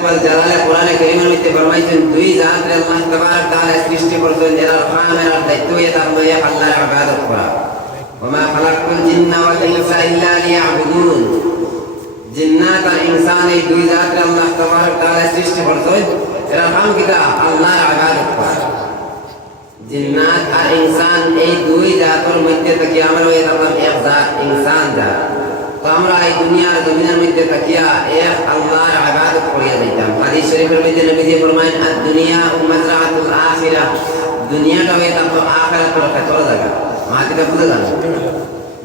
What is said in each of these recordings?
ওয়াল জালালে কোরআনে কারীমের মধ্যে ফরমাইছেন দুই জাতরে আল্লাহ তাবারক তাআলা সৃষ্টি করেছেন যারা খামের দায়িত্ব এটা হলো আল্লাহর ইবাদত করা ওমা খালাকতুল জিন্না ওয়াল ইনসা ইল্লা লিয়াবুদুন জিন্নাত আর ইনসান এই দুই জাতরে আল্লাহ তাবারক তাআলা সৃষ্টি করেছেন এরা কাম কিটা আল্লাহর ইবাদত করা জিন্নাত আর ইনসান এই দুই জাতের মধ্যে থেকে আমরা ওই আল্লাহ এক জাত ইনসান জাত তো আমরা এই দুনিয়ার জমিনের মধ্যে থাকিয়া এক আল্লাহর ইবাদত করিয়া যাইতাম হাদিস শরীফের মধ্যে নবীজি ফরমায়েন আদ-দুনিয়া মাযরাআতুল আখিরাহ দুনিয়াটা হয়ে থাকলো আখিরাতের ক্ষেত্র জায়গা মাটিটা বুঝে গেল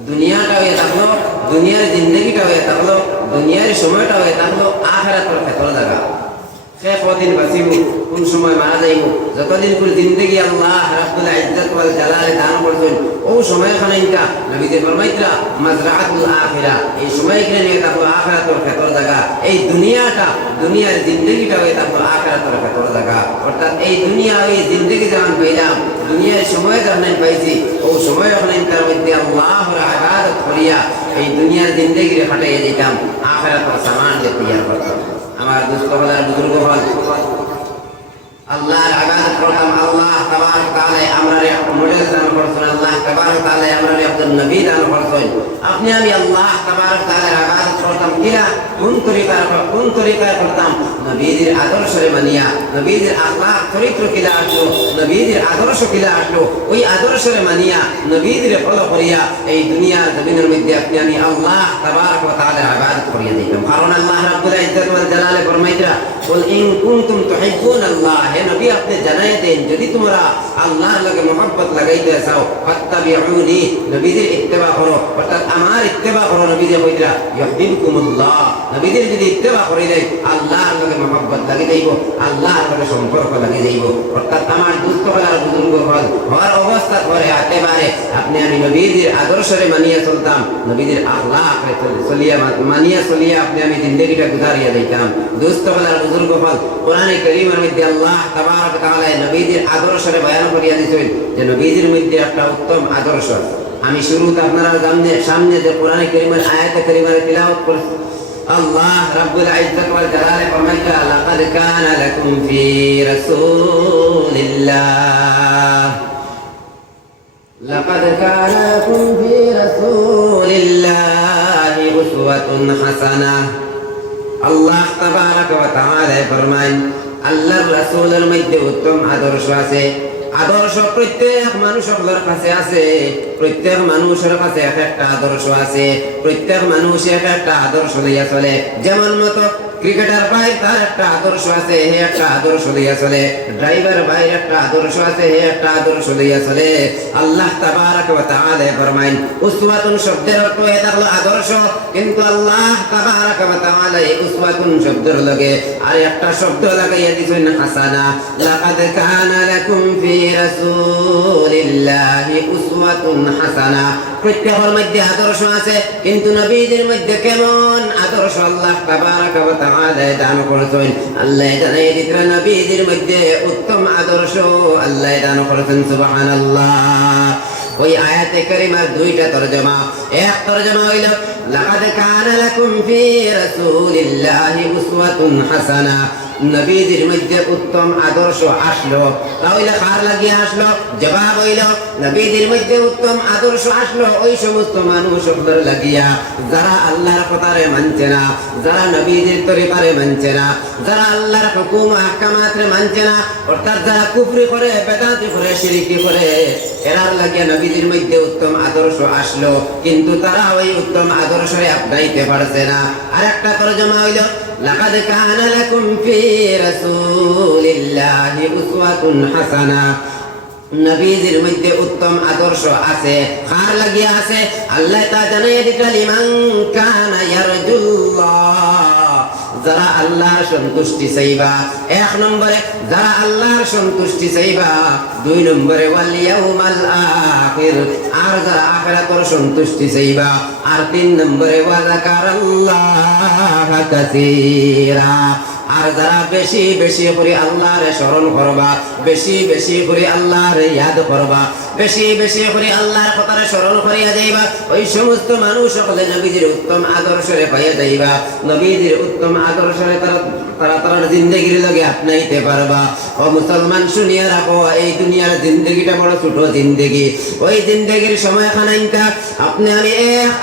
দুনিয়াটা হয়ে থাকলো দুনিয়ার জিন্দগিটা হয়ে থাকলো দুনিয়ার সময়টা হয়ে থাকলো আখিরাতের ক্ষেত্র জায়গা সে কতদিন বাঁচিব কোন সময় মারা যাইব যতদিন করে জিন্দগি আল্লাহ রাব্বুল ইজ্জত ওয়াল জালালে দান করছেন ও সময়খানে ইনকা নবীজি ফরমাইতরা মাযরাআতুল আখিরাহ এই সময়খানে নিয়ে থাকলো আখিরাতের ক্ষেত্র জায়গা এই দুনিয়াটা দুনিয়ার জিন্দগিটা হয়ে থাকলো আখিরাতের ক্ষেত্র জায়গা অর্থাৎ এই দুনিয়া এই জিন্দগি যখন পাইলাম দুনিয়ার সময় যখন পাইছি ও সময় ওখানে তার মধ্যে আল্লাহর ইবাদত করিয়া এই দুনিয়ার জিন্দগি কাটাইয়া দিতাম আখিরাতের সামান যে তৈরি করতাম আমার দোস্ত হলার বুজুর্গ হল আল্লাহর ইবাদত করতাম আল্লাহ তাবারক তাআলা আমরারে মডেল দান করছেন আল্লাহ তাবারক তাআলা আমরারে একজন নবী দান করছেন আপনি আমি আল্লাহ তাবারক তাআলার ইবাদত করতাম কিনা কোন তরিকায় করতাম নবীদের আদর্শরে মানিয়া নবীদের আখলাক চরিত্র কিলা আসলো নবীদের আদর্শ কিলা আসলো ওই আদর্শরে মানিয়া নবীদের ফলো করিয়া এই দুনিয়ার জমিনের মধ্যে আপনি আমি আল্লাহ তাবারক তাআলার ইবাদত করিয়া দিতাম কারণ আল্লাহ রাব্বুল ইজ্জত ওয়াল জালালে ফরমাইতরা বল ইন কুনতুম তুহিব্বুনাল্লাহ হে নবী আপনি জানাই দেন যদি তোমরা আল্লাহর লগে মহব্বত লাগাইতে চাও ফাত্তাবিউনি নবীদের ইত্তেবা করো অর্থাৎ আমার ইত্তেবা করো নবীজি কইতরা ইউহিব্বুকুমুল্লাহ নবীদের যদি ইত্তেবা করি দেয় আল্লাহর লগে মহব্বত লাগি যাইব আল্লাহর লগে সম্পর্ক লাগি যাইব অর্থাৎ আমার দুস্থ হলার বুজুর্গ হল হওয়ার অবস্থা করে একেবারে আপনি আমি নবীদের আদর্শরে মানিয়া চলতাম নবীদের আখলাক চলিয়া মানিয়া চলিয়া আপনি আমি জিন্দগিটা গুজারিয়া যাইতাম দুস্থ হলার বুজুর্গ হল কোরআনে কারীমের মধ্যে আল্লাহ তাবারক তাআলা নবীদের আদর্শরে বয়ান করিয়া দিয়েছেন যে নবীদের মধ্যে একটা উত্তম আদর্শ আমি শুরুতে আপনারা সামনে যে কোরআনে কারীমের আয়াতে কারীমার তিলাওয়াত করেছি আল্লাহ রাব্বুল ইজ্জত ওয়াল জালালে ফরমাইতা লাকাদ কানা লাকুম ফি রাসূলিল্লাহ লাকাদ কানা লাকুম ফি রাসূলিল্লাহি উসওয়াতুন হাসানাহ আল্লাহ তাবারক ওয়া তাআলা ফরমান আল্লাহর রাসূলের মধ্যে উত্তম আদর্শ আছে আদর্শ প্রত্যেক মানুষের কাছে আছে প্রত্যেক মানুষের কাছে একটা আদর্শ আছে প্রত্যেক মানুষ একটা আদর্শ লইয়া চলে যেমন মতো ক্রিকেটার ভাই তার একটা আদর্শ আছে হে একটা আদর্শ লইয়া চলে ড্রাইভার ভাই একটা আদর্শ আছে হে একটা আদর্শ লইয়া চলে আল্লাহ তাবারক ওয়া তাআলা ফরমায়েন উসওয়াতুন শব্দের অর্থ এটা হলো আদর্শ কিন্তু আল্লাহ তাবারক ওয়া তাআলা এই উসওয়াতুন শব্দের লগে আর একটা শব্দ লাগাইয়া দিয়েছেন হাসানা লাকাদ কানা লাকুম ফি রাসূলিল্লাহি উসওয়াতুন হাসানা প্রত্যেকের মধ্যে আদর্শ আছে কিন্তু নবীদের মধ্যে কেমন আদর্শ আল্লাহ তাবারক ওয়া তাআলা দান করেছেন আল্লাহ জানাই দিতেন নবীদের মধ্যে উত্তম আদর্শ আল্লাহ দান করেছেন সুবহানাল্লাহ ওই আয়াতে কারিমার দুইটা তরজমা এক তরজমা হইল লাকাদ কানা লাকুম ফি রাসূলিল্লাহি উসওয়াতুন হাসানা নবীদের মধ্যে উত্তম আদর্শ আসলো তাহলে কার লাগিয়ে আসলো জবাব হইল নবীদের মধ্যে উত্তম আদর্শ আসলো ওই সমস্ত মানুষগুলোর লাগিয়া যারা আল্লাহর কথারে মানছে না যারা নবীদের তরিকারে মানছে না যারা আল্লাহর হুকুম আহকামাতে মানছে না অর্থাৎ যারা কুফরি করে বেদাতি করে শিরকি করে এরার লাগিয়া নবীদের মধ্যে উত্তম আদর্শ আসলো কিন্তু তারা ওই উত্তম আদর্শে আপনাইতে পারছে না আরেকটা তরজমা হইল লাকাদ কানা লাকুম ফি রাসূলিল্লাহি উসওয়াতুন হাসানাহ নবীদের মধ্যে উত্তম আদর্শ আছে কার লাগিয়া আছে আল্লাহ তাআলা জানায় দিলেন মান কানা ইয়ারজুল্লাহ যারা আল্লাহর সন্তুষ্টি চাইবা এক নম্বরে যারা আল্লাহর সন্তুষ্টি চাইবা দুই নম্বরে ওয়াল ইয়াউমাল আখির, আর যারা আখিরাতের সন্তুষ্টি চাইবা, আর তিন নম্বরে ওয়া যাকারাল্লাহ কাসীরা, আর যারা বেশি বেশি করে আল্লাহরে স্মরণ করবা, বেশি বেশি করে আল্লাহরে ইয়াদ করবা, বেশি বেশি করে আল্লাহর কথারে স্মরণ করিয়া যাইবা, ওই সমস্ত মানুষ সকলে নবীজির উত্তম আদর্শরে পাইয়া যাইবা। নবীজির উত্তম আদর্শরে তারা তার জিন্দগির লগে আপনাইতে পারবা। ও মুসলমান শুনিয়া রাখো, এই দুনিয়ার জিন্দগিটা বড় ছোট জিন্দগি। ওই জিন্দগির সময় খানাইটা আপনি আমি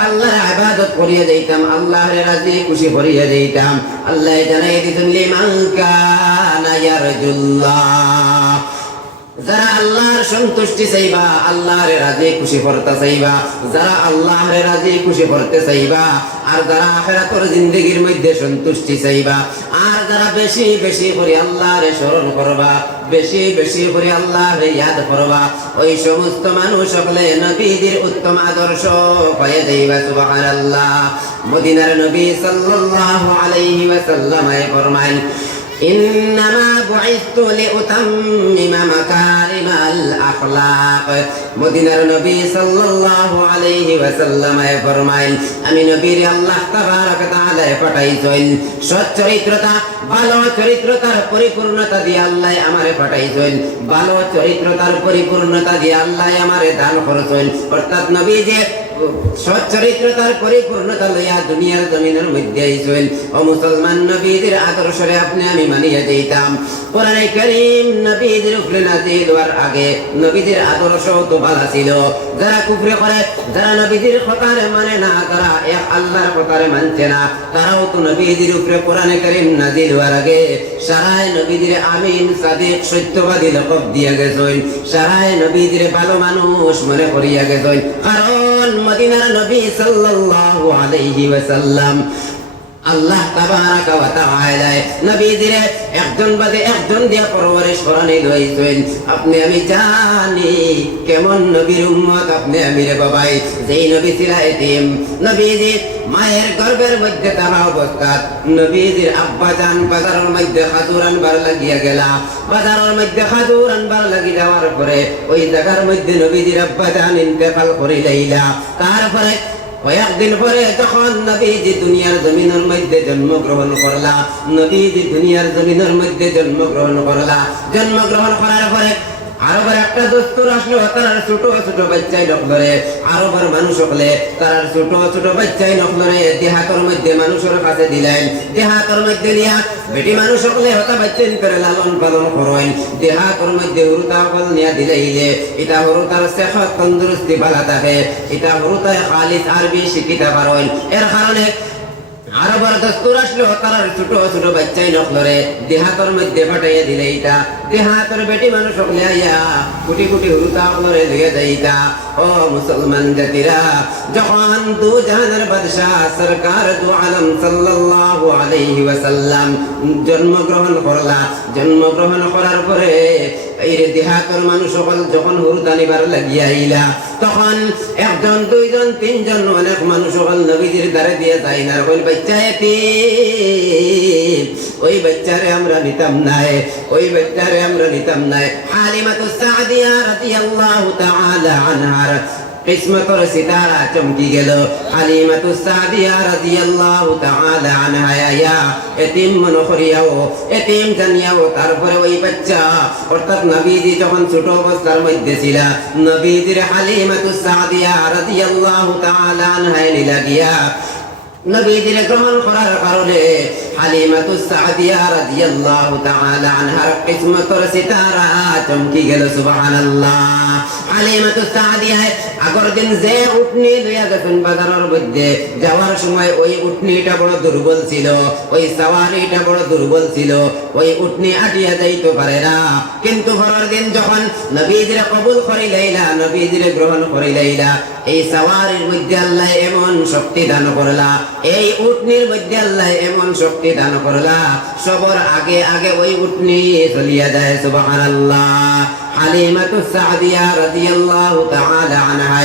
আল্লাহর ইবাদত করিয়া যাইতাম, আল্লাহর রাজি খুশি করিয়া যাইতাম। আল্লাহ জানাই দিতেন লিমান কানা ইয়ারজুল্লাহ, যারা আল্লাহর সন্তুষ্টি চাইবা, আল্লাহর রাজি খুশি করতে চাইবা, যারা আল্লাহর রাজি খুশি করতে চাইবা, আর যারা আখিরাতের জিন্দেগির মধ্যে সন্তুষ্টি চাইবা, আর যারা বেশি বেশি করে আল্লাহর স্মরণ করবা, বেশি বেশি করে আল্লাহর ইয়াদ করবা, ওই সমস্ত মানুষ সকলে নবীদের উত্তম আদর্শ পাইয়া যাইবা। সুবহানাল্লাহ। মদিনার নবী সাল্লাল্লাহু আলাইহি ওয়াসাল্লাম ফরমায় ইন্নামা বুইসতু লিউতাম্মিমা মাকারিমাল আখলাক। মদিনার নবী সাল্লাল্লাহু আলাইহি ওয়াসাল্লাম ফরমায়, আমি নবীর আল্লাহ তাবারক তাআলা পাঠাইছেন সৎ চরিত্রতা, ভালো চরিত্রতার পরিপূর্ণতা দিয়ে আল্লাহ আমারে পাঠাইছেন, ভালো চরিত্রতার পরিপূর্ণতা দিয়ে আল্লাহ আমারে দান করেছেন। অর্থাৎ নবী যে সৎ চরিত্রতার পরিপূর্ণতা লইয়া দুনিয়ার জমিনের মধ্যে আইছেন। ও মুসলমান, নবীদের আদর্শরে আপনি আমি মানিয়া যাইতাম। কোরআনে কারীম নবীদের উপরে নাযিল হওয়ার আগে নবীদের আদর্শ তো ভালো ছিল। যারা কুফরি করে, যারা নবীদের কথারে মানে না, তারা এক আল্লাহর কথারে মানছে না, তারাও তো নবীদের উপরে কোরআনে কারীম নাযিল হওয়ার আগে সারায় নবীদের আমিন, সাদিক, সত্যবাদী লকব দিয়া গেছেন, সারায় নবীদের ভালো মানুষ মনে করিয়া গেছেন। কারণ মদিনার নবী সাল্লাল্লাহু আলাইহি ওয়াসাল্লাম আল্লাহ তাবারাকা ওয়া তাআলা নবীদের একজন বাদে একজন দিয়া পরবর্তী স্মরণে লইছেন। আপনি আমি জানি কেমন নবীর উম্মত আপনি আমি রে বাবাই। যেই নবী ছিল এতিম, নবীজি মায়ের গর্ভের মধ্যে তারা অবস্থাত নবীজির আব্বা জান বাজারের মধ্যে খাজুর আনবার লাগিয়া গেলা। বাজারের মধ্যে খাজুর আনবার লাগি যাওয়ার পরে ওই জায়গার মধ্যে নবীজির আব্বা জান ইন্তেকাল করে লাইলা। তারপরে কয়েকদিন পরে যখন নবীজি দুনিয়ার জমিনের মধ্যে জন্মগ্রহণ করলা, নবীজি দুনিয়ার জমিনের মধ্যে জন্মগ্রহণ করলা, জন্মগ্রহণ করার পরে আরবের একটা দস্তুর আসলো, তার ছোট ছোট বাচ্চাই নকলরে, আরবের মানুষ হলে তার ছোট ছোট বাচ্চাই নকলরে দেহাতর মধ্যে মানুষের কাছে দিলেন। দেহাতর মধ্যে নিয়া বেটি মানুষ হলে হতা বাচ্চাইন করে লালন পালন করেন। দেহাতর মধ্যে হুরুতা ফল নিয়া দিলে এটা হুরুতার সেহত তন্দুরস্তি ভালো থাকে, এটা হুরুতায় খালিস আরবি শিখিতে পারেন। এর কারণে আরবার দস্তুর আসলো, তার ছোট ছোট বাচ্চাই নকলরে দেহাতর মধ্যে পাঠাইয়া দিলে এটা দেহাতর বেটি মানুষ হলে আইয়া কোটি কোটি হুরুতা হলরে লইয়া যাইতা। ও মুসলমান জাতিরা, যখন দু জাহানের বাদশাহ সরকার দু আলম সাল্লাল্লাহু আলাইহি ওয়াসাল্লাম জন্মগ্রহণ করলা, জন্মগ্রহণ করার পরে এই দেহাতর মানুষ সকল যখন হুরুতা নিবার লাগিয়া আইলা, তখন একজন দুইজন তিনজন অনেক মানুষ সকল নবীজির দ্বারে দিয়ে যায় না, ওই বাচ্চা এতিম, ওই বাচ্চারে আমরা নিতাম নাই, ওই বাচ্চারে আমরা নিতাম নাই। হালিমাতুস সাদিয়া রাদিয়াল্লাহু তাআলা আনহার কিসমতর সিতারা চমকি গেল। হালিমাতুস সাদিয়া রাদিয়াল্লাহু তাআলা আনহা আয়া এতিম মনে করিয়াও, এতিম জানিয়াও, তারপরে ওই বাচ্চা অর্থাৎ নবীজি যখন ছোট অবস্থার মধ্যে ছিল, নবীজির হালিমাতুস সাদিয়া রাদিয়াল্লাহু তাআলা আনহা লাগিয়া নবীজির গ্রহণ করার কারণে হালিমাতুস সাদিয়া রাদিয়াল্লাহু তাআলা আনহার কিসমতর সিতারা চমকি গেল। সুবহানাল্লাহ। হালিমাতুস সাদিয়া আগর দিন যে উটনি লইয়া গেছেন বাজারের মধ্যে যাওয়ার সময়, ওই উটনিটা বড় দুর্বল ছিল, ওই সাওয়ারিটা বড় দুর্বল ছিল, ওই উটনি আটিয়া যাইতে পারে না। কিন্তু পরের দিন যখন নবীজিরে কবুল করিলাইলা, নবীজিরে গ্রহণ করিলাইলা, এই সাওয়ারির মধ্যে আল্লাহ এমন শক্তি দান করলা, এই উটনির মধ্যে আল্লাহ এমন শক্তি দান করলা, সবার আগে আগে ওই উটনি চলিয়া যায়। সুবহানাল্লাহ। হালিমাতুস সাদিয়া রাদিয়াল্লাহু তাআলা আনহা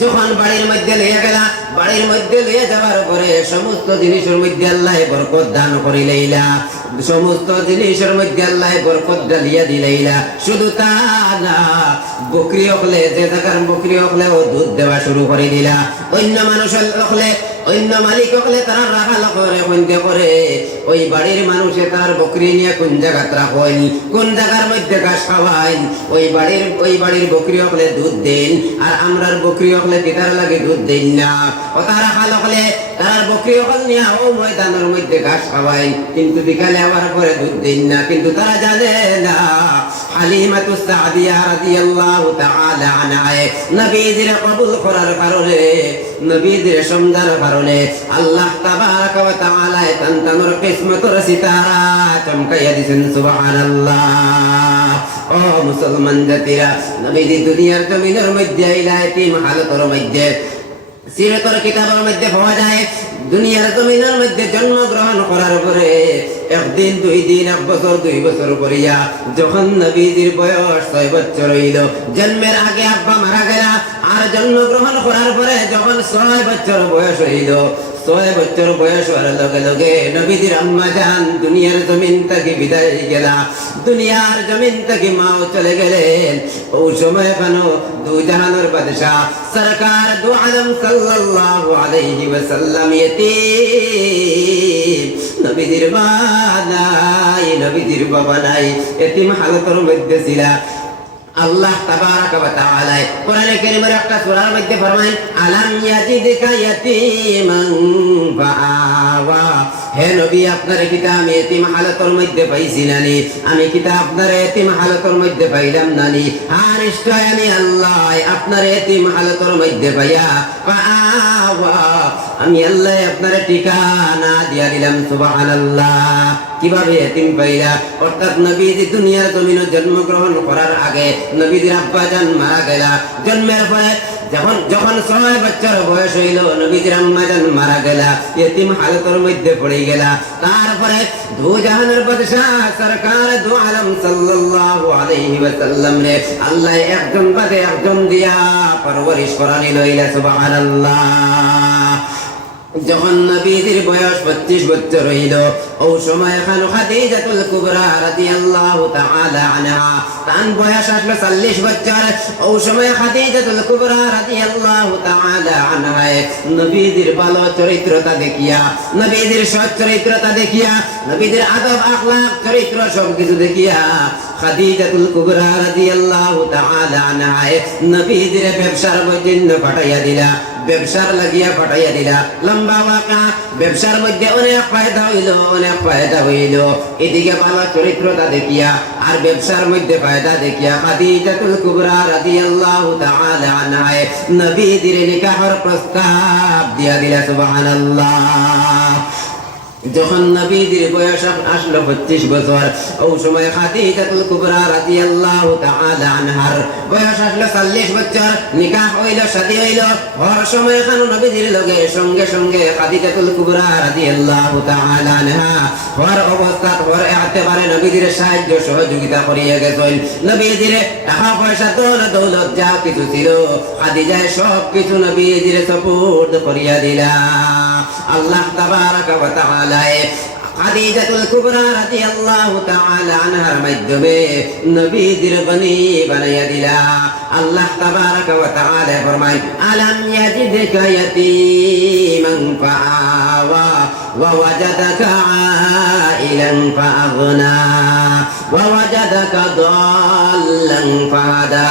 যখন বাড়ির মধ্যে লইয়া গেলা, বাড়ির মধ্যে লইয়া যাওয়ার পরে সমস্ত জিনিসের মধ্যে আল্লাহ বরকত দান করিলেইলা, সমস্ত জিনিসের মধ্যে আল্লাহ বরকত ডালিয়া দিলেইলা। শুধু তা না, বকরি হলে যে জায়গার বকরি হলে ও দুধ দেওয়া শুরু করে দিলা। অন্য মানুষ হলে, অন্য মালিক হলে তারা রাখাল করে বন্ধ করে ওই বাড়ির মানুষে তার বকরি নিয়ে কোন জায়গাত রাখেন, কোন জায়গার মধ্যে ঘাস খাওয়াইন, ওই বাড়ির বকরি হলে দুধ দেন, আর আমরার বকরি হলে পিতার লাগে দুধ দেন না। ও তারা খাল হলে তার বকরি হল নিয়ে ও ময়দানের মধ্যে ঘাস খাওয়াইন, কিন্তু বিকালে আবার পরে দুধ দেন না। কিন্তু তারা জানে না হালিমাতু সাদিয়া রাদিয়াল্লাহু তাআলা আনহা নবীজির কবুল করার কারণে, নবীজির সমঝার কারণে আল্লাহ তাবারক ওয়া তাআলা তানতানুর কিসমতের সিতারা চমকাইয়া দিয়েছেন। সুবহানাল্লাহ। ও মুসলমান জাতিরা, নবীজি দুনিয়ার জমিনের মধ্যে ইলাইতিম হালতের মধ্যে সিরাতের কিতাবের মধ্যে পাওয়া যায়, দুনিয়ার জমিনের মধ্যে জন্মগ্রহণ করার পরে একদিন, 2 দিন, 1 বছর, 2 বছর করিয়া যখন নবীজির বয়স 6 বছর হইল, জন্মের আগে আব্বা মারা গেল, আর জন্মগ্রহণ করার পরে যখন 6 বছর বয়স হইল, 6 বছর বয়স হওয়ার লগে লগে নবীজির আম্মা জান দুনিয়ার জমিন থেকে বিদায় গেলা, দুনিয়ার জমিন থেকে মাও চলে গেলেন। ওই সময় কেন দু জাহানের বাদশাহ সরকার দু আলম সাল্লাল্লাহু আলাইহি ওয়াসাল্লাম ইতিম, নবীজির মা নাই, নবীজির বাবা নাই, এতিম হালতের মধ্যে ছিল। আল্লাহ তাবারক ওয়া তাআলা কোরআনে কারীমের একটা সূরার মধ্যে ফরমায়, আলাম ইয়াজিদকা ইয়াতীমান ফাআওয়া, হে নবী আপনার কিতা আমি এতিম হালতের মধ্যে পাইছি নানি, আমি কিতা আপনার এতিম হালতের মধ্যে পাইলাম নানি। আর নিশ্চয় আমি আল্লাহ আপনার এতিম হালতের মধ্যে পাইয়া ফাআওয়া, আমি আল্লাহ আপনার ঠিকানা দিয়া দিলাম। সুবহানাল্লাহ। কিভাবে এতিম পাইলা? অর্থাৎ নবীজি দুনিয়ার জমিনে জন্মগ্রহণ করার আগে নবীজির আব্বা জান মারা গেলা, জন্মের পরে যখন 6 বছর বয়স হইল নবীজির আম্মা জান মারা গেলা, এতিম হালতের মধ্যে পড়ে গেলা। তারপরে দু জাহানের বাদশাহ সরকার দু আলম সাল্লাল্লাহু আলাইহি ওয়াসাল্লাম রে আল্লাহ একজন বাদে একজন দিয়া পরবরিশ করানি লইলা। সুবহানাল্লাহ। যখন নবীজির বয়স 25 বছর হইল, ওই সময় খান খাদিজাতুল কুবরা রাদিয়াল্লাহু তাআলা আনহা তার বয়স আসলো 40 বছর। ওই সময় খাদিজাতুল কুবরা রাদিয়াল্লাহু তাআলা আনহা নবীজির ভালো চরিত্রতা দেখিয়া, নবীজির সৎ চরিত্রতা দেখিয়া, নবীজির আদব আখলাক চরিত্র সবকিছু দেখিয়া খাদিজাতুল কুবরা রাদিয়াল্লাহু তাআলা আনহা নবীজির ব্যবসার জন্য পাঠাইয়া দিলা, ব্যবসার লাগিয়া পাঠাইয়া দিলা। লম্বা ওয়াকা, ব্যবসার মধ্যে অনেক ফায়দা হইল, অনেক ফায়দা হইল। এদিকে ভালো চরিত্রতা দেখিয়া আর ব্যবসার মধ্যে ফায়দা দেখিয়া খাদিজাতুল কুবরা রাদিয়াল্লাহু তাআলা আনহা নবীজির নিকাহের প্রস্তাব দিয়া দিলা। সুবহানাল্লাহ। যখন নবীজির বয়স আসলো 25 বছর, ওই সময় খাদিজাতুল কুবরা রাদিয়াল্লাহু তাআলা আনহার বয়স আসলো 40 বছর। নিকাহ হইল, শাদী হইল। হর সময় খান নবীজির লগে সঙ্গে সঙ্গে খাদিজাতুল কুবরা রাদিয়াল্লাহু তাআলা আনহা হর অবস্থা হর এতেবারে নবীজির সাহায্য সহযোগিতা করিয়া গেছেন। নবীজির টাকা পয়সা দৌলত যা কিছু ছিল খাদিজা সব কিছু নবীজির সুপুর্দ করিয়া দিলা। আল্লাহ তাবারক ওয়া তাআলা খাদিজাতুল কুবরা রাদিয়াল্লাহু তাআলা আনহার মাধ্যমে নবীজির গনি বানাইয়া দিলা। আল্লাহ তাবারক ওয়া তাআলা ফরমায়, আলাম ইয়াজিদকা ইয়াতীমান ফাআওয়া ওয়া ওয়াজাদাকা আইলান ফাআগনা ওয়া ওয়াজাদাকা দাল্লান ফাহাদা।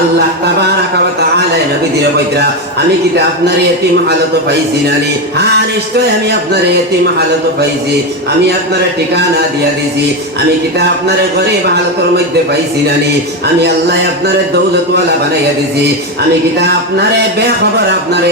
আল্লাহ তাবারক ওয়া তাআলা নবীজির বৈতরা, আমি কি আপনার এতিম হালত পাইছি নানি? হ্যাঁ, নিশ্চয় আমি আপনার এতিম হালত পাইছি, আমি আপনার ঠিকানা দিয়া দিছি। আমি কি আপনার গরিব হালতের মধ্যে পাইছি নানি? আমি আল্লাহ আপনার দৌলতওয়ালা বানাইয়া দিছি। আমি কি আপনার বেখবর, আপনার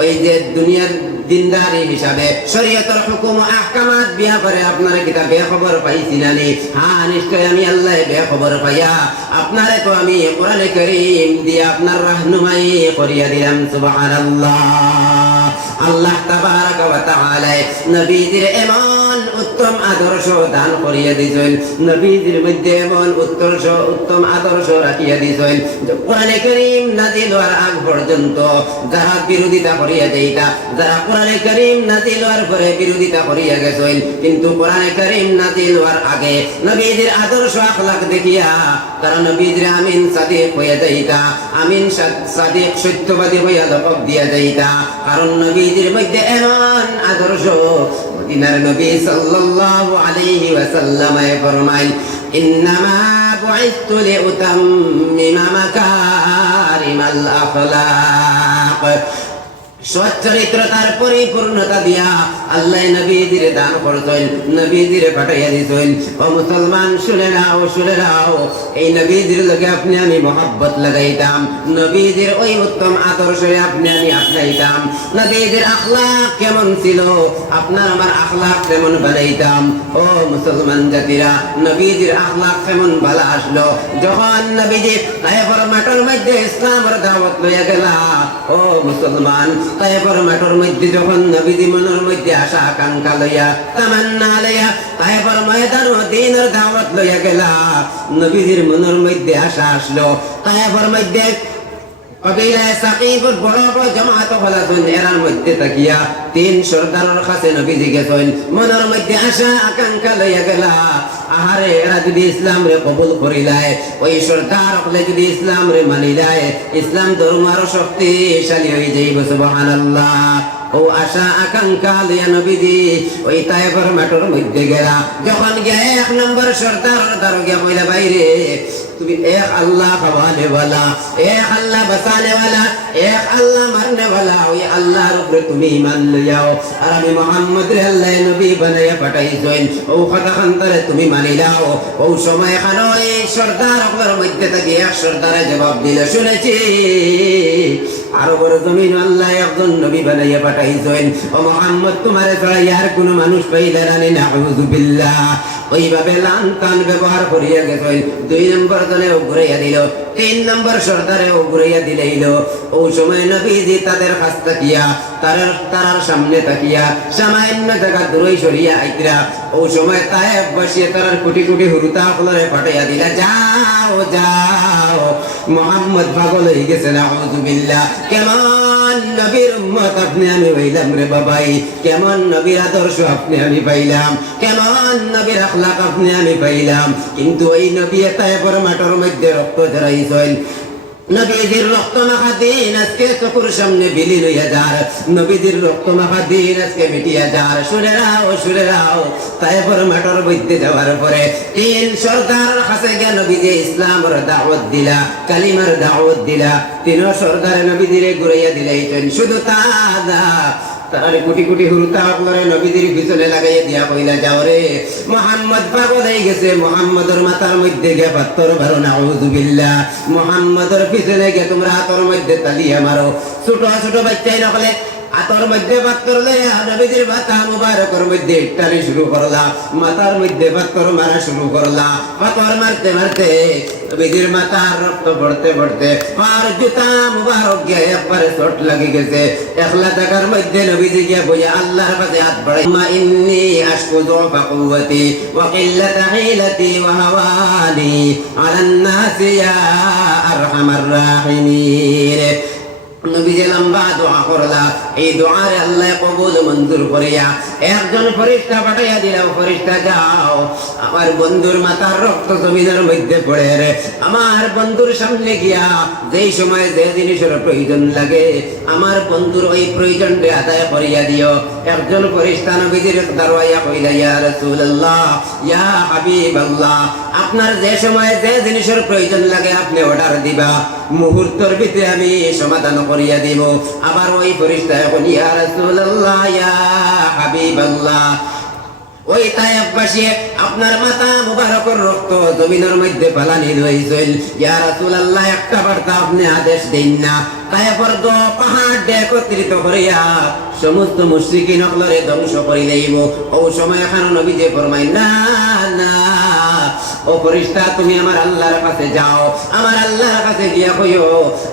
ওই যে দুনিয়ার দিনদারি হিসাবে শরীয়তের হুকুম আহকামাত বিয়া করে আপনার কিতা বেখবর পাইছি নানি? হ্যাঁ, নিশ্চয় আমি আল্লাহ বেখবর পাইয়া আপনারে তো আমি কোরআনে কারীম দিয়ে আপনার রাহনুমাই করিয়া দিলাম। সুবহানাল্লাহ। আল্লাহ তাবারক ওয়া তাআলা নবীজির এমন এমন উত্তম আদর্শ দান করিয়া দিছেন, নবীজির মধ্যে এমন উত্তম আদর্শ রাখিয়া দিছেন। কোরআনে কারীম নাযিল হওয়ার আগ পর্যন্ত যারা বিরোধিতা করিয়া যাইতা, যারা কোরআনে কারীম নাযিল হওয়ার পরে বিরোধিতা করিয়া গেছেন, কিন্তু কোরআনে কারীম নাযিল হওয়ার আগে নবীজির আদর্শ আখলাক দেখিয়া তারা নবীজির আমিন সাদিক হইয়া যাইতা, আমিন সাদিক সত্যবাদী হইয়া লকব দিয়া যাইতা। কারণ নবীজির মধ্যে এমন আদর্শ, মদিনার নবী সাল্লাল্লাহু আলাইহি ওয়াসাল্লাম ফরমায়, ইন্নামা বুইতু লিউতাম্মিমা মাকারিমাল আখলাক। সচ্চরিত্রতার পরিপূর্ণতা দিয়া আল্লাহ নবীদের দান করতেন, নবীদের পাঠাইয়া দিতেন। ও মুসলমান, শুনে নাও, এই নবীদের লগে আপনি আমি মহব্বত লাগাইতাম, নবীদের ওই উত্তম আদর্শে আপনি আমি আপনাইতাম। নবীদের আখলাক কেমন ছিল, আপনার আমার আখলাক কেমন বানাইতাম। ও মুসলমান জাতিরা, নবীদের আখলাক কেমন ভালো আসলো যখন নবীজি তায়েফের মাঠের মধ্যে ইসলামের দাওয়াত লইয়া গেলা। ও মুসলমান, তায়েফের মাঠের মধ্যে যখন নবীজি মনের মধ্যে আশা আকাঙ্ক্ষা লইয়া, তামান্না লইয়া তায়েফের ময়দান ও দ্বীনের দাওয়াত লইয়া গেলা, নবীজির মনের মধ্যে আশা আসলো। তায়েফের মধ্যে কবিলায়ে সাকিফের বড় বড় জামাত হলাছেন, এরার মধ্যে তাকিয়া 3 সরদারের কাছে নবীজি গেছেন, মনের মধ্যে আশা আকাঙ্ক্ষা লইয়া গেলা। আহারে, এরা যদি ইসলাম রে কবুল করিলায়, ওই সরদার হলে যদি ইসলাম রে মানিলায়, ইসলাম ধর্ম আরো শক্তিশালী হয়ে যাইব। সুবহানাল্লাহ। ও আশা আকাঙ্ক্ষা লইয়া নবীজি ওই তায়েফের মাঠের মধ্যে গেলা। যখন গিয়া 1 নম্বর সরদারের দ্বারা গিয়া কইলা, বাইরে তুমি এক আল্লাহ খাওয়ানে वाला, এক আল্লাহ বাঁচানে वाला, এক আল্লাহ মারনে वाला, ওই আল্লাহর উপরে তুমি ঈমান লইয়াও। আর আমি মুহাম্মদ রে আল্লাহ নবী বানাইয়া পাঠাইছেন, ও কথা খানতারে তুমি মানি নাও। ও সময় খান ওই সরদার আপনার মধ্যে থেকে এক সরদারে জবাব দিল, শুনেছি আরবের জমিন আল্লাহ একজন নবী বানাইয়া পাঠাইছেন, ও মুহাম্মদ তোমারে ছাড়া আর কোন মানুষ পাইলে রানি না। আউযুবিল্লাহ। ওইভাবে লান তান ব্যবহার করিয়া গেছেন। 2 নম্বর দলেও ঘুরাইয়া দিল, 3 নম্বর সর্দারেও ঘুরাইয়া দিলাইল। ও সময় নবীজি তাদের কাছ তাকিয়া তারার সামনে তাকিয়া সামান্য জায়গা দূরে সরিয়া আইতরা। ও সময় তায়েফ বসিয়ে তারার কোটি কোটি হুরুতা ফলরে পাঠাইয়া দিলা, যাও যাও, মুহাম্মদ পাগল হয়ে গেছে। আউযুবিল্লাহ। কেমন নবীর উম্মত আপনি আমি হইলাম রে বাবাই, কেমন নবীর আদর্শ আপনি আমি পাইলাম, কেমন নবীর আখলাক আপনি আমি পাইলাম। কিন্তু এই নবী তায়েফের মাঠের মধ্যে রক্ত ঝরাইছেন, নবীজির রক্ত মাখা দিন আজকে চোখের সামনে বিলীন হইয়া যার, নবীজির রক্ত মাখা দিন আজকে মিটিয়া যার। শুনে রাও, তায়েফের মাঠের মধ্যে যাওয়ার পরে 3 সরদার কাছে গিয়া নবীজি ইসলামের দাওয়াত দিলা, কালিমার দাওয়াত দিলা। 3 সরদারে নবীজিরে ঘুরাইয়া দিলাইছেন। শুধু তা না, তারারে কোটি কোটি হুরুতা করে নবীজির পিছনে লাগাইয়া দিয়া কইলা, যাও রে, মুহাম্মদ পাগল হয়ে গেছে, মুহাম্মদের মাথার মধ্যে গিয়া পাথর মারো। নাউযুবিল্লাহ। মুহাম্মদের পিছনে গিয়া তোমরা হাতের মধ্যে তালিয়া মারো। ছোট ছোট বাচ্চাই নকলে হাতের মধ্যে পাথর লইয়া নবীজির মাথা মুবারকের মধ্যে টানি শুরু করলা, মাথার মধ্যে পাথর মারা শুরু করলা। পাথর মারতে মারতে নবীজির মাথার রক্ত পড়তে পড়তে আর জুতা মুবারক গিয়ে একবারে চোট লাগি গেছে। একলা জায়গার মধ্যে নবীজি গিয়ে বইয়া আল্লাহর কাছে হাত বাড়াই, মা ইন্নী আশকু যুফা কুওয়াতি ওয়া কিল্লাতা হিলাতি ওয়া হাওয়ানি আলান নাসি ইয়া আরহামার রাহিমিন। নবীজি লম্বা দোয়া করলা। এই দোয়ার আল্লাহ কবুল মঞ্জুর করিয়া একজন ফেরেশতা পাঠাইয়া দিলাম, ফেরেশতা যাও, আমার বন্ধুর মাথার রক্ত জমিনের মধ্যে পড়ে রে, আমার বন্ধুর সামনে গিয়া যেই সময় যে জিনিসের প্রয়োজন লাগে আমার বন্ধুর ওই প্রয়োজনটা আদায় করিয়া দিও। একজন ফেরেশতা নবীজির দরওয়াইয়া কইলা, ইয়া রাসূলুল্লাহ, ইয়া হাবিবাল্লাহ, আপনার যে সময় যে জিনিসের প্রয়োজন লাগে আপনি অর্ডার দিবা, মুহূর্তের ভিতরে আমি সমাধান করিয়া দিব। আবার ওই ফেরেশতা এখন, ইয়া রাসূলুল্লাহ, ইয়া হাবিবাল্লাহ, ওই তায়েফবাসী আপনার মাথা মুবারকের রক্ত জমিনের মধ্যে পালানি রইছেন, ইয়া রাসূলুল্লাহ, একটা বার্তা আপনি আদেশ দেন না, তায়েফের পাহাড় একত্রিত করিয়া সমস্ত মুশরিকিন সকলরে ধ্বংস করি দেব। ও সময় এখন নবীজি ফরমায়, না না, ও ফেরেশতা তুমি আমার আল্লাহর কাছে যাও, আমার আল্লাহর কাছে গিয়া কইও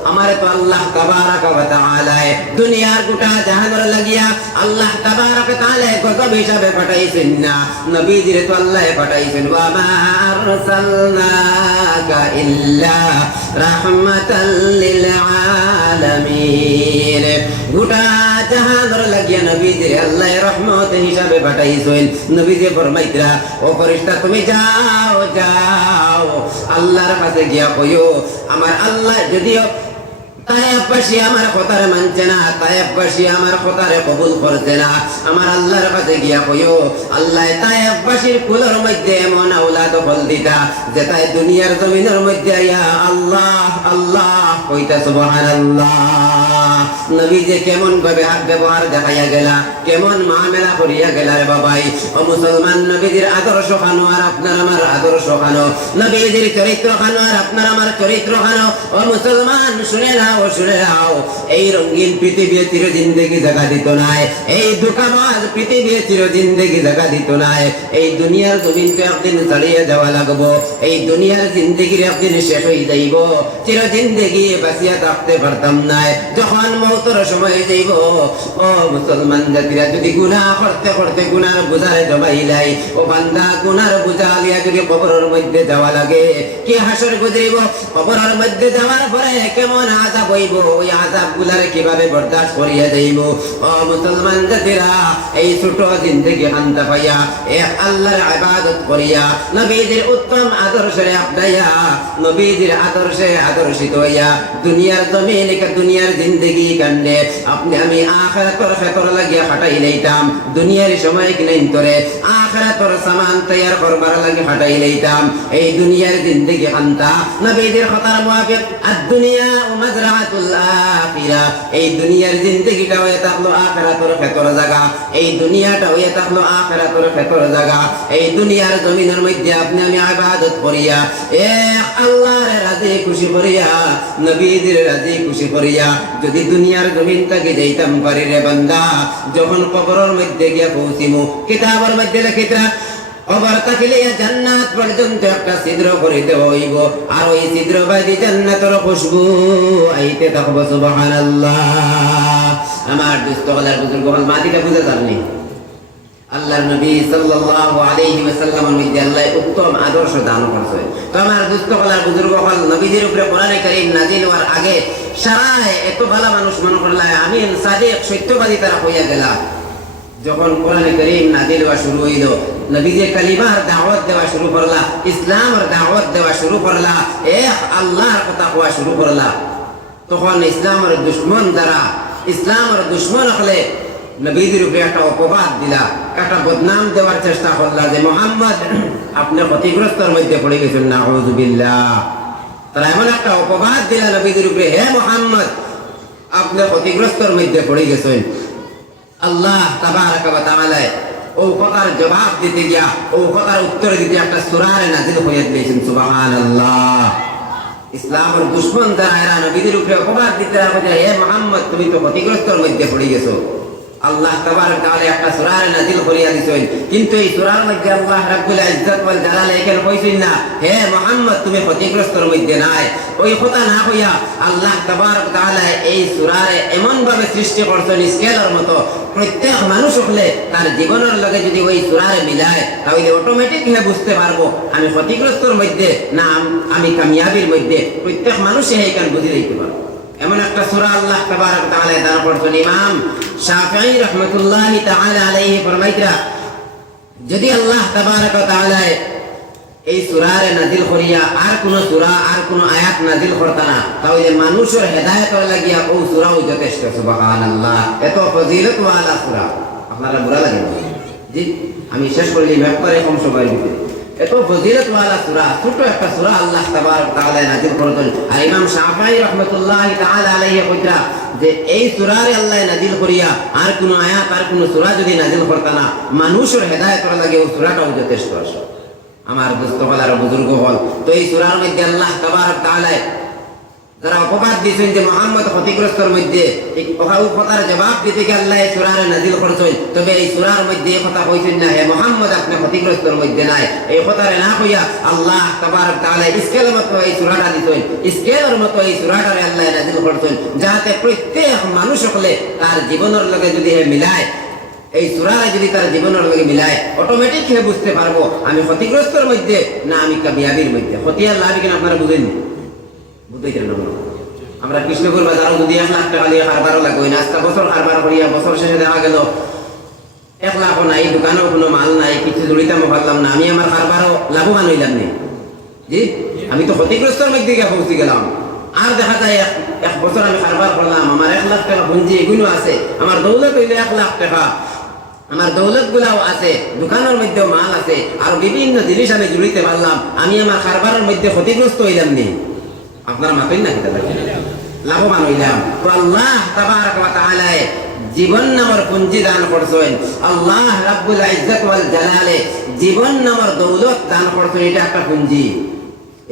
আমারে তো আল্লাহ তাবারাক ওয়া তাআলা দুনিয়ার গোটা জাহানের লাগিয়া আল্লাহ তাবারাক ওয়া তাআলা গজব হিসাবে পাঠাইছেন না, নবীজিরে তো আল্লাহ পাঠাইছেন ওয়া মা আরসালনাকা ইল্লা রাহমাতাল লিল আলামিন। গোটা জাহানের লাগিয়া নবীজিরে আল্লাহ রহমত হিসাবে পাঠাইছেন। নবীজি ফরমাইতরা ও ফেরেশতা তুমি যাও যাও আল্লাহর কাছে গিয়া কইও আমার আল্লাহ যদিও তায়েববাসী আমার কথারে মানছে না, তায়েববাসী আমার কথারে কবুল করছে না, আমার আল্লাহর কাছে গিয়া কইও আল্লাহ তায়েববাসীর কুলের মধ্যে এমন আওলাদ ফল দিতা যে তাই দুনিয়ার জমিনের মধ্যে ইয়া আল্লাহ আল্লাহ কইতা সুবহানাল্লাহ। নবী যে কেমন ভাবে হাত ব্যবহার দেখাইয়া গেলা, কেমন মামেলা করিয়া গেলা রে বাবাই। ও মুসলমান, নবীজির আদর্শ খানো আর আপনার আমার আদর্শ খানো, নবীজির চরিত্র খানো আর আপনার আমার চরিত্র খানো। ও মুসলমান শুনে নাও শুনে নাও, এই রঙিন পৃথিবী চির জিন্দেগি জায়গা দিত নাই, এই দুঃখময় পৃথিবী চির জিন্দেগি জায়গা দিত নাই। এই দুনিয়ার জমিনকে একদিন ছাড়িয়ে যাওয়া লাগবো, এই দুনিয়ার জিন্দেগির একদিন শেষ হয়ে যাইব, চির জিন্দেগি বাঁচিয়া থাকতে পারতাম নাই যখন মৌতের সময় যাইব। ও মুসলমান জাতিরা, যদি গুনাহ করতে করতে গুনার বোঝারে জমাইলাই, ও বান্দা গুনার বোঝা লিয়া যদি কবরের মধ্যে যাওয়া লাগে, কি হাসর গুজরিব, কবরের মধ্যে যাওয়ার পরে কেমন আযাব হইব, ওই আযাব গুলারে কিভাবে বরদাস্ত করিয়া যাইব। ও মুসলমান জাতিরা, এই ছোট জিন্দেগি হান্তা পাইয়া এক আল্লাহর ইবাদত করিয়া নবীজির উত্তম আদর্শে আপনাইয়া নবীজির আদর্শে আদর্শিত হইয়া দুনিয়ার জমিনে দুনিয়ার জিন্দেগি কান্ডে আপনি আমি আখিরাতের খেতর লাগিয়া খাটাই লইতাম, দুনিয়ার সময় কিনেন তোরে আখিরাতের সামান তৈয়ার করবার লাগি খাটাই লইতাম। এই দুনিয়ার জিন্দেগি হান্তা নবীজির কথার মুআফিক আদ-দুনিয়া ওয়া মাজরাআতুল আখিরা, এই দুনিয়ার জিন্দেগিটা হয়ে থাকলো আখিরাতের খেতর জায়গা, এই দুনিয়াটা হয়ে থাকলো আখিরাতের খেতর জায়গা। এই দুনিয়ার জমিনের মধ্যে আপনি আমি ইবাদত করিয়া এক আল্লাহর রাজি খুশি করিয়া নবীজির রাজি খুশি করিয়া যদি দুনিয়ার জমিনটাকে যাইতাম পারি রে বান্দা, যখন কবরের মধ্যে গিয়া পৌঁছিমু কিতাবের মধ্যে লেখিতরা কবর থাকিলে জান্নাত পর্যন্ত একটা ছিদ্র করে দেওয়া হইব, আর ওই ছিদ্র বাইরে জান্নাতের খুশবু আইতে থাকবো। সুবহানাল্লাহ। আমার দুস্থ হলার বুজুর্গ হল মাটিটা বুঝে যাননি, আল্লাহর নবী সাল্লাল্লাহু আলাইহি ওয়াসাল্লামের মধ্যে আল্লাহ উত্তম আদর্শ দান করছে। তো আমার দুস্থ হলার বুজুর্গ হল নবীজির উপরে কোরআনে কারীম নাযিল হওয়ার আগে সারায় এত ভালো মানুষ মনে করলা আমিন সাদিক সত্যবাদী তারা হইয়া গেলা। যখন কোরআনে কারীম নাযিল হওয়া শুরু হইল, নবীজি কালিমার দাওয়াত দেওয়া শুরু করলা, ইসলামের দাওয়াত দেওয়া শুরু করলা, এক আল্লাহর কথা কোয়া শুরু করলা, তখন ইসলামের দুশমন যারা ইসলামের দুশমন হলে নবীজির উপরে একটা অপবাদ দিলা, একটা বদনাম দেওয়ার চেষ্টা করলা যে মুহাম্মদ আপনি ক্ষতিগ্রস্তর মধ্যে পড়ে গেছেন, নাউযুবিল্লাহ। তারা এমন একটা অপবাদ দিলা নবীজির উপরে, হে মুহাম্মদ আপনি ক্ষতিগ্রস্তর মধ্যে পড়ে গেছেন। আল্লাহ তাবারাক ওয়া তাআলা ও কথার জবাব দিতে গিয়া ও কথার উত্তর দিতে একটা সূরারে নাযিল হইয়া দিয়েছেন। সুবহানাল্লাহ। ইসলামের দুশমন যারা এরা নবীজির উপরে অপবাদ দিতে থাকে, হে মুহাম্মদ তুমি তো ক্ষতিগ্রস্তর মধ্যে পড়ে গেছো। আল্লাহ তাবারক তাআলা একটা সূরা নাযিল করিয়া দিয়েছেন, কিন্তু এই সূরার মধ্যে আল্লাহ রাব্বুল ইজ্জত ওয়াল জালাল এখানে কইছেন না হে মুহাম্মদ তুমি ক্ষতিগ্রস্তর মধ্যে নাই। ওই কথা না হইয়া আল্লাহ তাবারক তাআলা এই সূরারে এমন ভাবে সৃষ্টি করছেন স্কেলের মতো, প্রত্যেক মানুষ হলে তার জীবনের লগে যদি ওই সূরারে মিলায় তাহলে অটোমেটিকলি বুঝতে পারবো আমি ক্ষতিগ্রস্তর মধ্যে না আমি কামিয়াবির মধ্যে। প্রত্যেক মানুষই এইখানে বুঝে নিতে পারবো। এমন একটা সূরা আল্লাহ তাবারক তাআলা দান করছেন। ইমাম শাফিঈ রাহমাতুল্লাহি তাআলা আলাইহি ফরমাইতরা, যদি আল্লাহ তাবারক তাআলা এই সূরারে নাযিল করিয়া আর কোন সূরা আর কোন আয়াত নাযিল করতা না, তাহলে মানুষের হেদায়েতের লাগিয়া ও সূরাও যথেষ্ট। সুবহানাল্লাহ। এত ফজিলত ওয়ালা সূরা। আপনারা বুরা লাগে জি আমি শেষ করলি ব্যাপারে কম সময়ের ভিতরে। এত ফজিলত ওয়ালা সূরা, ছোট একটা সূরা আল্লাহ তাবারক তাআলা নাযিল করতেন। আর ইমাম শাফিঈ রাহমাতুল্লাহি তাআলা আলাইহি কইরা যে এই সূরারে আল্লাহ নাযিল করিয়া আর কোন আয়াত আর কোন সূরা যদি নাযিল করতা না, মানুষের হেদায়েতের লাগে ও সূরাটাও যথেষ্ট। আমার দোস্ত হল আর বুজুর্গ হল, তো এই সূরার মধ্যে আল্লাহ তাবারক তাআলা যারা অপবাদ দিয়েছেন যে মুহাম্মদ ক্ষতিগ্রস্তর মধ্যে এই কথার জবাব দিতে গিয়ে আল্লাহ এই সূরা নাযিল করেছেন, তবে এই সূরার মধ্যে এই কথা কইছেন না হে মুহাম্মদ আপনি ক্ষতিগ্রস্তর মধ্যে নাই, এই কথার না কইয়া আল্লাহ তাবারক তাআলা স্কেল মতো এই সূরাটা দিতেন, স্কেলের মতো এই সূরাটারে আল্লাহ নাযিল করেছেন, যাতে প্রত্যেক মানুষ হলে তার জীবনের লগে যদি মিলায়, এই সূরাটা যদি তার জীবনের লগে মিলায়, অটোমেটিক হে বুঝতে পারবো আমি ক্ষতিগ্রস্তর মধ্যে না আমি কামিয়াবির মধ্যে। ক্ষতি আর লাভ কিনা আপনারা বুঝেননি? বুঝতেই না। আমরা কৃষ্ণপুর বাজারও যদি 1 লাখ টাকা দিয়ে কারবারও লাগবে না, আজকে বছর কারবার করিয়া বছর শেষে দেখা গেল 1 লাখও নাই, দোকানেও কোনো মাল নাই, কিছু জড়িতামও পারলাম না, আমি আমার কারবারও লাভবান হইলাম নি। জি, আমি তো ক্ষতিগ্রস্তর মধ্যে গিয়ে পৌঁছে গেলাম। আর দেখা যায় 1 বছর আমি কারবার করলাম, আমার 1 লাখ টাকা পুঁজি এগুলো আছে, আমার দৌলত হইলে 1 লাখ টাকা, আমার দৌলত গুলাও আছে, দোকানের মধ্যেও মাল আছে, আর বিভিন্ন জিনিস আমি জুড়িতে পারলাম, আমি আমার কারবারের মধ্যে ক্ষতিগ্রস্ত হইলাম নি? আপনারা মাতেন না কিতা লাভবান হইলাম। তো আল্লাহ তাবারক ওয়া তাআলা জীবন নামের পুঁজি দান করছেন, আল্লাহ রাব্বুল ইজ্জত ওয়াল জালালে জীবন নামের দৌলত দান করছেন, এটা একটা পুঁজি।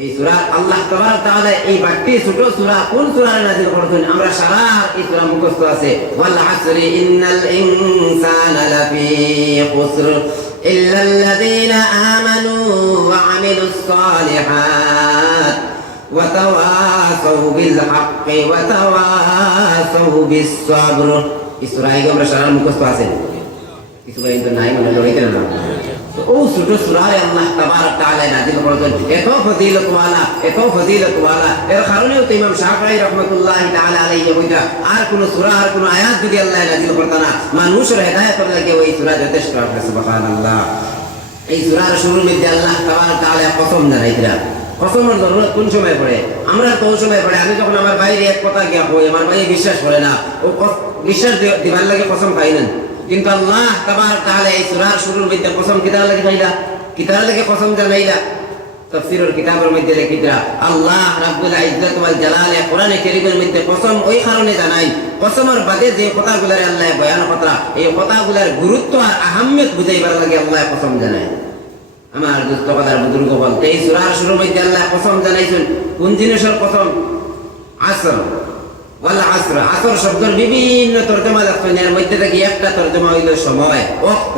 এই সূরা আল্লাহ তাবারক তাআলা এই বাক্যে ছোট সূরা কোন সূরা নাযিল করেছেন আমরা সারা এই সূরা মুখস্থ আছে, ওয়াল আসরি ইন্নাল ইনসানা লাফি খুসর ইল্লাল্লাযীনা আমানু ওয়া আমিলুস সালিহাত ওয়া তাওয়াসাউ বিল হাক্কি ওয়া তাওয়াসাউ বিস সাবর। এই সূরা আমরা সারা মুখস্থ আছে, কিছু কিন্তু নাই মনে লইতে না। ও ছোট সূরায় আল্লাহ তাবারক তাআলা নাযিল করেছেন, এত ফজিলত ওয়ালা, এর কারণেও তো ইমাম শাফিঈ রাহমাতুল্লাহি তাআলা আলাইহি কইতা আর কোন সূরা আর কোন আয়াত যদি আল্লাহ নাযিল করত না মানুষের হেদায়েতের লাগি ওই সূরা যথেষ্ট। সুবহানাল্লাহ। এই সূরার শুরুর মধ্যে আল্লাহ তাবারক তাআলা কসম জানাইতরা। কসমের জরুরত কোন সময় পড়ে? আমরা তো ওই সময় পড়ে, আমি যখন আমার বাইরে এক কথা গিয়া কই আমার ভাই বিশ্বাস করে না, ও বিশ্বাস দিবার লাগে কসম খাই না। কিন্তু আল্লাহ তাবারক তাআলা এই সূরার শুরুর মধ্যে কসম কিতার লাগে খাইলা, কিতার লাগে কসম জানাইলা। তাফসীরের কিতাবের মধ্যে লেখিতরা আল্লাহ রাব্বুল ইজ্জত ওয়াল জালালে কোরআনে কারীমের মধ্যে কসম ওই কারণে জানাই, কসমের বাদে যে কথাগুলারে আল্লাহ বয়ান করা এই কথাগুলার গুরুত্ব আর আহমিয়ত বুঝাইবার লাগে আল্লাহ কসম জানায়। আমার দোস্ত কথার বুজুর্গ বলতে এই সূরার শুরুর মধ্যে আল্লাহ কসম জানাইছেন কোন জিনিসের কসম? আসর ওয়াল আসর। আসর শব্দের বিভিন্ন তরজমা আছে, এর মধ্যে থেকে একটা তরজমা হইল সময়, ওয়াক্ত।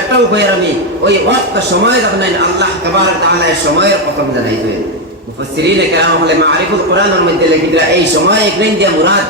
একটা উপায় আমি ওই ওয়াক্ত সময় যখন আল্লাহ তাবারক তাআলা সময়ের কসম জানাইছেন। মুফাসসিরিনে কেরাম হলে মারিফুল কোরআনের মধ্যে লেখিতরা এই সময় একদিন দিয়া মুরাদ,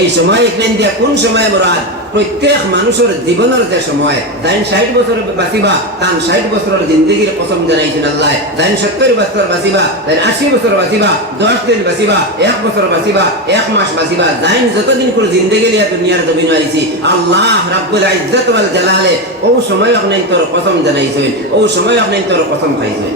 এই সময় একদিন দিয়া কোন সময় মুরাদ? প্রত্যেক মানুষের জীবনের যে সময়, যাইন 60 বছর বাঁচিবা তান 60 বছরের জিন্দগির কসম জানাইছেন আল্লাহ। যাইন 70 বছর বাঁচিবা, যাইন 80 বছর বাঁচিবা, 10 দিন বাঁচিবা, 1 বছর বাঁচিবা, 1 মাস বাঁচিবা, যাইন যতদিন করে জিন্দগি লিয়া দুনিয়ার জমিন আইছি আল্লাহ রাব্বুল ইজ্জত ওয়াল জালালে ও সময় আপনি তোর কসম জানাইছেন, ও সময় আপনি তোর কসম খাইছেন।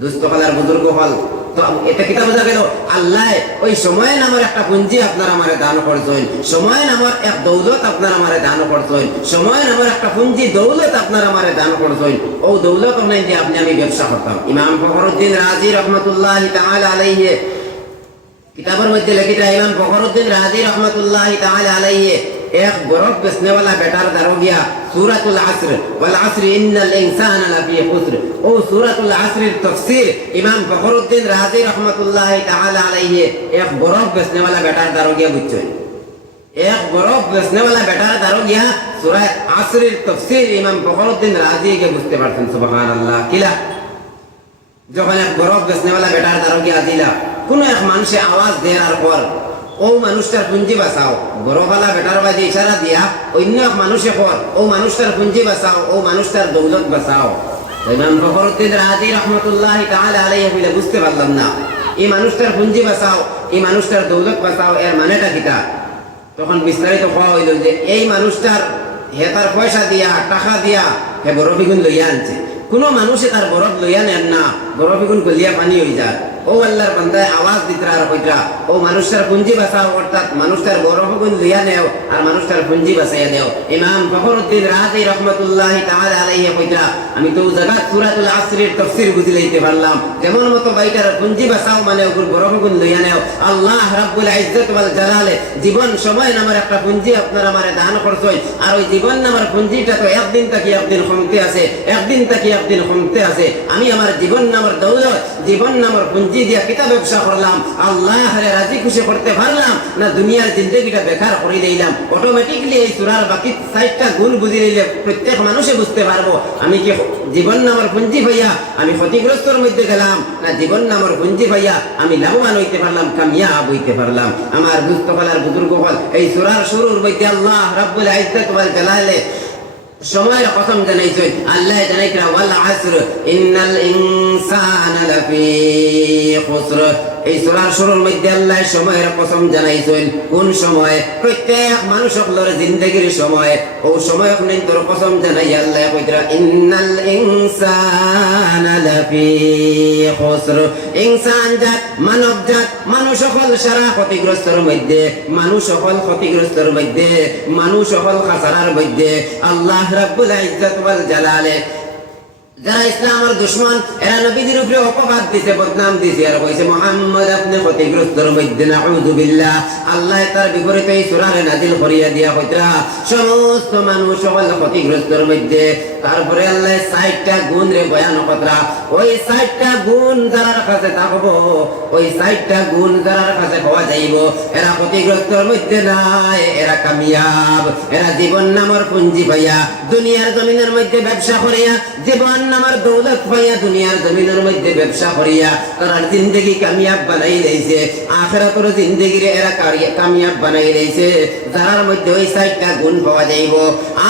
দুস্থ কালার বুজুর্গ হল তো এটা কিতা বোঝা গেল? আল্লাহ ওই সময় নামের একটা পুঁজি আপনার আমারে দান করছেন, সময় নামের এক দৌলত আপনার আমারে দান করছেন, সময় নামের একটা পুঁজি দৌলত আপনার আমারে দান করছেন। ও দৌলত নাই যে আপনি আমি ব্যবসা করতাম। ইমাম ফখরুদ্দিন রাজি রহমাতুল্লাহি তাআলা আলাইহি কিতাবের মধ্যে লেখিতা, ইমাম ফখরুদ্দিন রাজি রহমাতুল্লাহি তাআলা আলাইহি एक बर्फ बेचने वाला बेटा दारो गया सूरतुल असर वल असर इन्नल इंसान लफी खुस्र। ओ सूरतुल असर तफसीर इमाम फखरुद्दीन राजी रहमतुल्लाह ताला अलैहि एक बर्फ बेचने वाला बेटा दारो गया बुझछो, एक बर्फ बेचने वाला बेटा दारो गया सूरह असर तफसीर इमाम फखरुद्दीन राजी के बुझते पारছেন। সুবহানাল্লাহ। কিলা যখন এক বরফ বেচনে वाला বেটা দারো গিয়া দিলা, কোন এক মানুষে আওয়াজ দেওয়ার পর ও মানুষটার পুঁজি বাঁচাও, বড়ওয়ালা বেটার বাজে ইশারা দিয়া অন্য এক মানুষে পর ও মানুষটার পুঁজি বাঁচাও, ও মানুষটার দৌলত বাঁচাও। ইমাম ফখরুদ্দিন রাজি রহমাতুল্লাহি তাআলা আলাইহি বলে বুঝতে পারলাম না এই মানুষটার পুঁজি বাঁচাও, এই মানুষটার দৌলত বাঁচাও এর মানেটা কিটা? তখন বিস্তারিত হওয়া হইল যে এই মানুষটার হেতার পয়সা দিয়া টাকা দিয়া হে বরফিগুন লইয়া আনছে। কোন মানুষে তার বরফ লইয়া নেন না, বরফিগুন গলিয়া পানি হয়ে যায়। ও আল্লাহর বান্দায় আওয়াজ দিতরা আর কইতরা ও মানুষটার পুঁজি বাঁচাও, অর্থাৎ মানুষটার বরফগুন লইয়া নেও আর মানুষটার পুঁজি বাঁচাইয়া দেও। ইমাম ফখরুদ্দিন রাজি রহমাতুল্লাহি তাআলা আলাইহি কইতরা আমি তো জাগাত সূরাতুল আসরের তাফসীর বুঝি লইতে পারলাম, যেমন মতো বাইটার পুঁজি বাঁচাও মানে ওগুর বরফগুন লইয়া নেও। আল্লাহ রাব্বুল ইজ্জত ওয়াল জালালে জীবন সময় নামের একটা পুঁজি আপনার আমারে দান করছেন, আর ওই জীবন নামের পুঁজিটা তো একদিন থেকে একদিন কমতে আছে, একদিন থেকে একদিন কমতে আছে। আমি আমার জীবন নামের দৌলত, জীবন নামের পুঁজি পুঁজি দিয়া কিতা ব্যবসা করলাম, আল্লাহরে রাজি খুশি করতে পারলাম না দুনিয়ার জিন্দগিটা বেকার করে দিলাম। অটোমেটিকলি এই সূরার বাকি 60টা গুণ বুঝে নিলে প্রত্যেক মানুষে বুঝতে পারবো আমি কি জীবন নামের পুঞ্জি ভাইয়া আমি ক্ষতিগ্রস্তর মধ্যে গেলাম, না জীবন নামের পুঞ্জি ভাইয়া আমি লাভবান হইতে পারলাম, কামিয়াব হইতে পারলাম। আমার বুঝতে পারার বুজুর্গ হল এই সূরার শুরুর মধ্যে আল্লাহ রাব্বুল ইজ্জত ওয়াল জালালে সময়ের কসম জানাইছেন। আল্লাহ জানাইছেন ওয়াল আসর ইন্নাল ইনসানা লাফি খুসর। এই সূরার শুরুর মধ্যে আল্লাহ সময়ের কসম জানাইছেন। কোন সময়? প্রত্যেক মানুষ সকলের জিন্দেগির সময়। ও সময় নেই তোর কসম জানাই আল্লাহ কইতরা ইন্নাল ইনসানা লাফি খুসর। ইনসান জাত মানব জাত মানুষ সকল সারা ক্ষতিগ্রস্তর মধ্যে, মানুষ সকল ক্ষতিগ্রস্তর মধ্যে, মানুষ সকল খাসারার মধ্যে। আল্লাহ রাব্বুল ইজ্জত ওয়াল জালালে যারা ইসলামের দুশমন এরা নবীদের উপরে অপবাদ দিছে, বদনাম দিছে আর কইছে মুহাম্মদ আপনি ক্ষতিগ্রস্তর মধ্যে, নাউযু বিল্লাহ। আল্লাহ তার বিপরীতে এই সূরারে নাজিল করিয়া দিয়া কইতরা সমস্ত মানুষ সকল ক্ষতিগ্রস্তর মধ্যে। তারপরে আল্লাহ 60টা গুণ রে বয়ান কতরা। ওই 60টা গুণ যারা কাছে থাকবো, ওই 60টা গুণ যারা কাছে পাওয়া যাইব এরা ক্ষতিগ্রস্তর মধ্যে নাই, এরা কামিয়াব। এরা জীবন নামের পুঞ্জি পাইয়া দুনিয়ার জমিনের মধ্যে ব্যবসা করিয়া, জীবন নামের দৌলত পাইয়া দুনিয়ার জমিনের মধ্যে ব্যবসা করিয়া তার জিন্দগি কামিয়াব বানাই দিয়েছে, আখিরাতের জিন্দগি এরা কামিয়াব বানাই দিয়েছে। যারার মধ্যে ওই 60টা গুণ পাওয়া যাইব,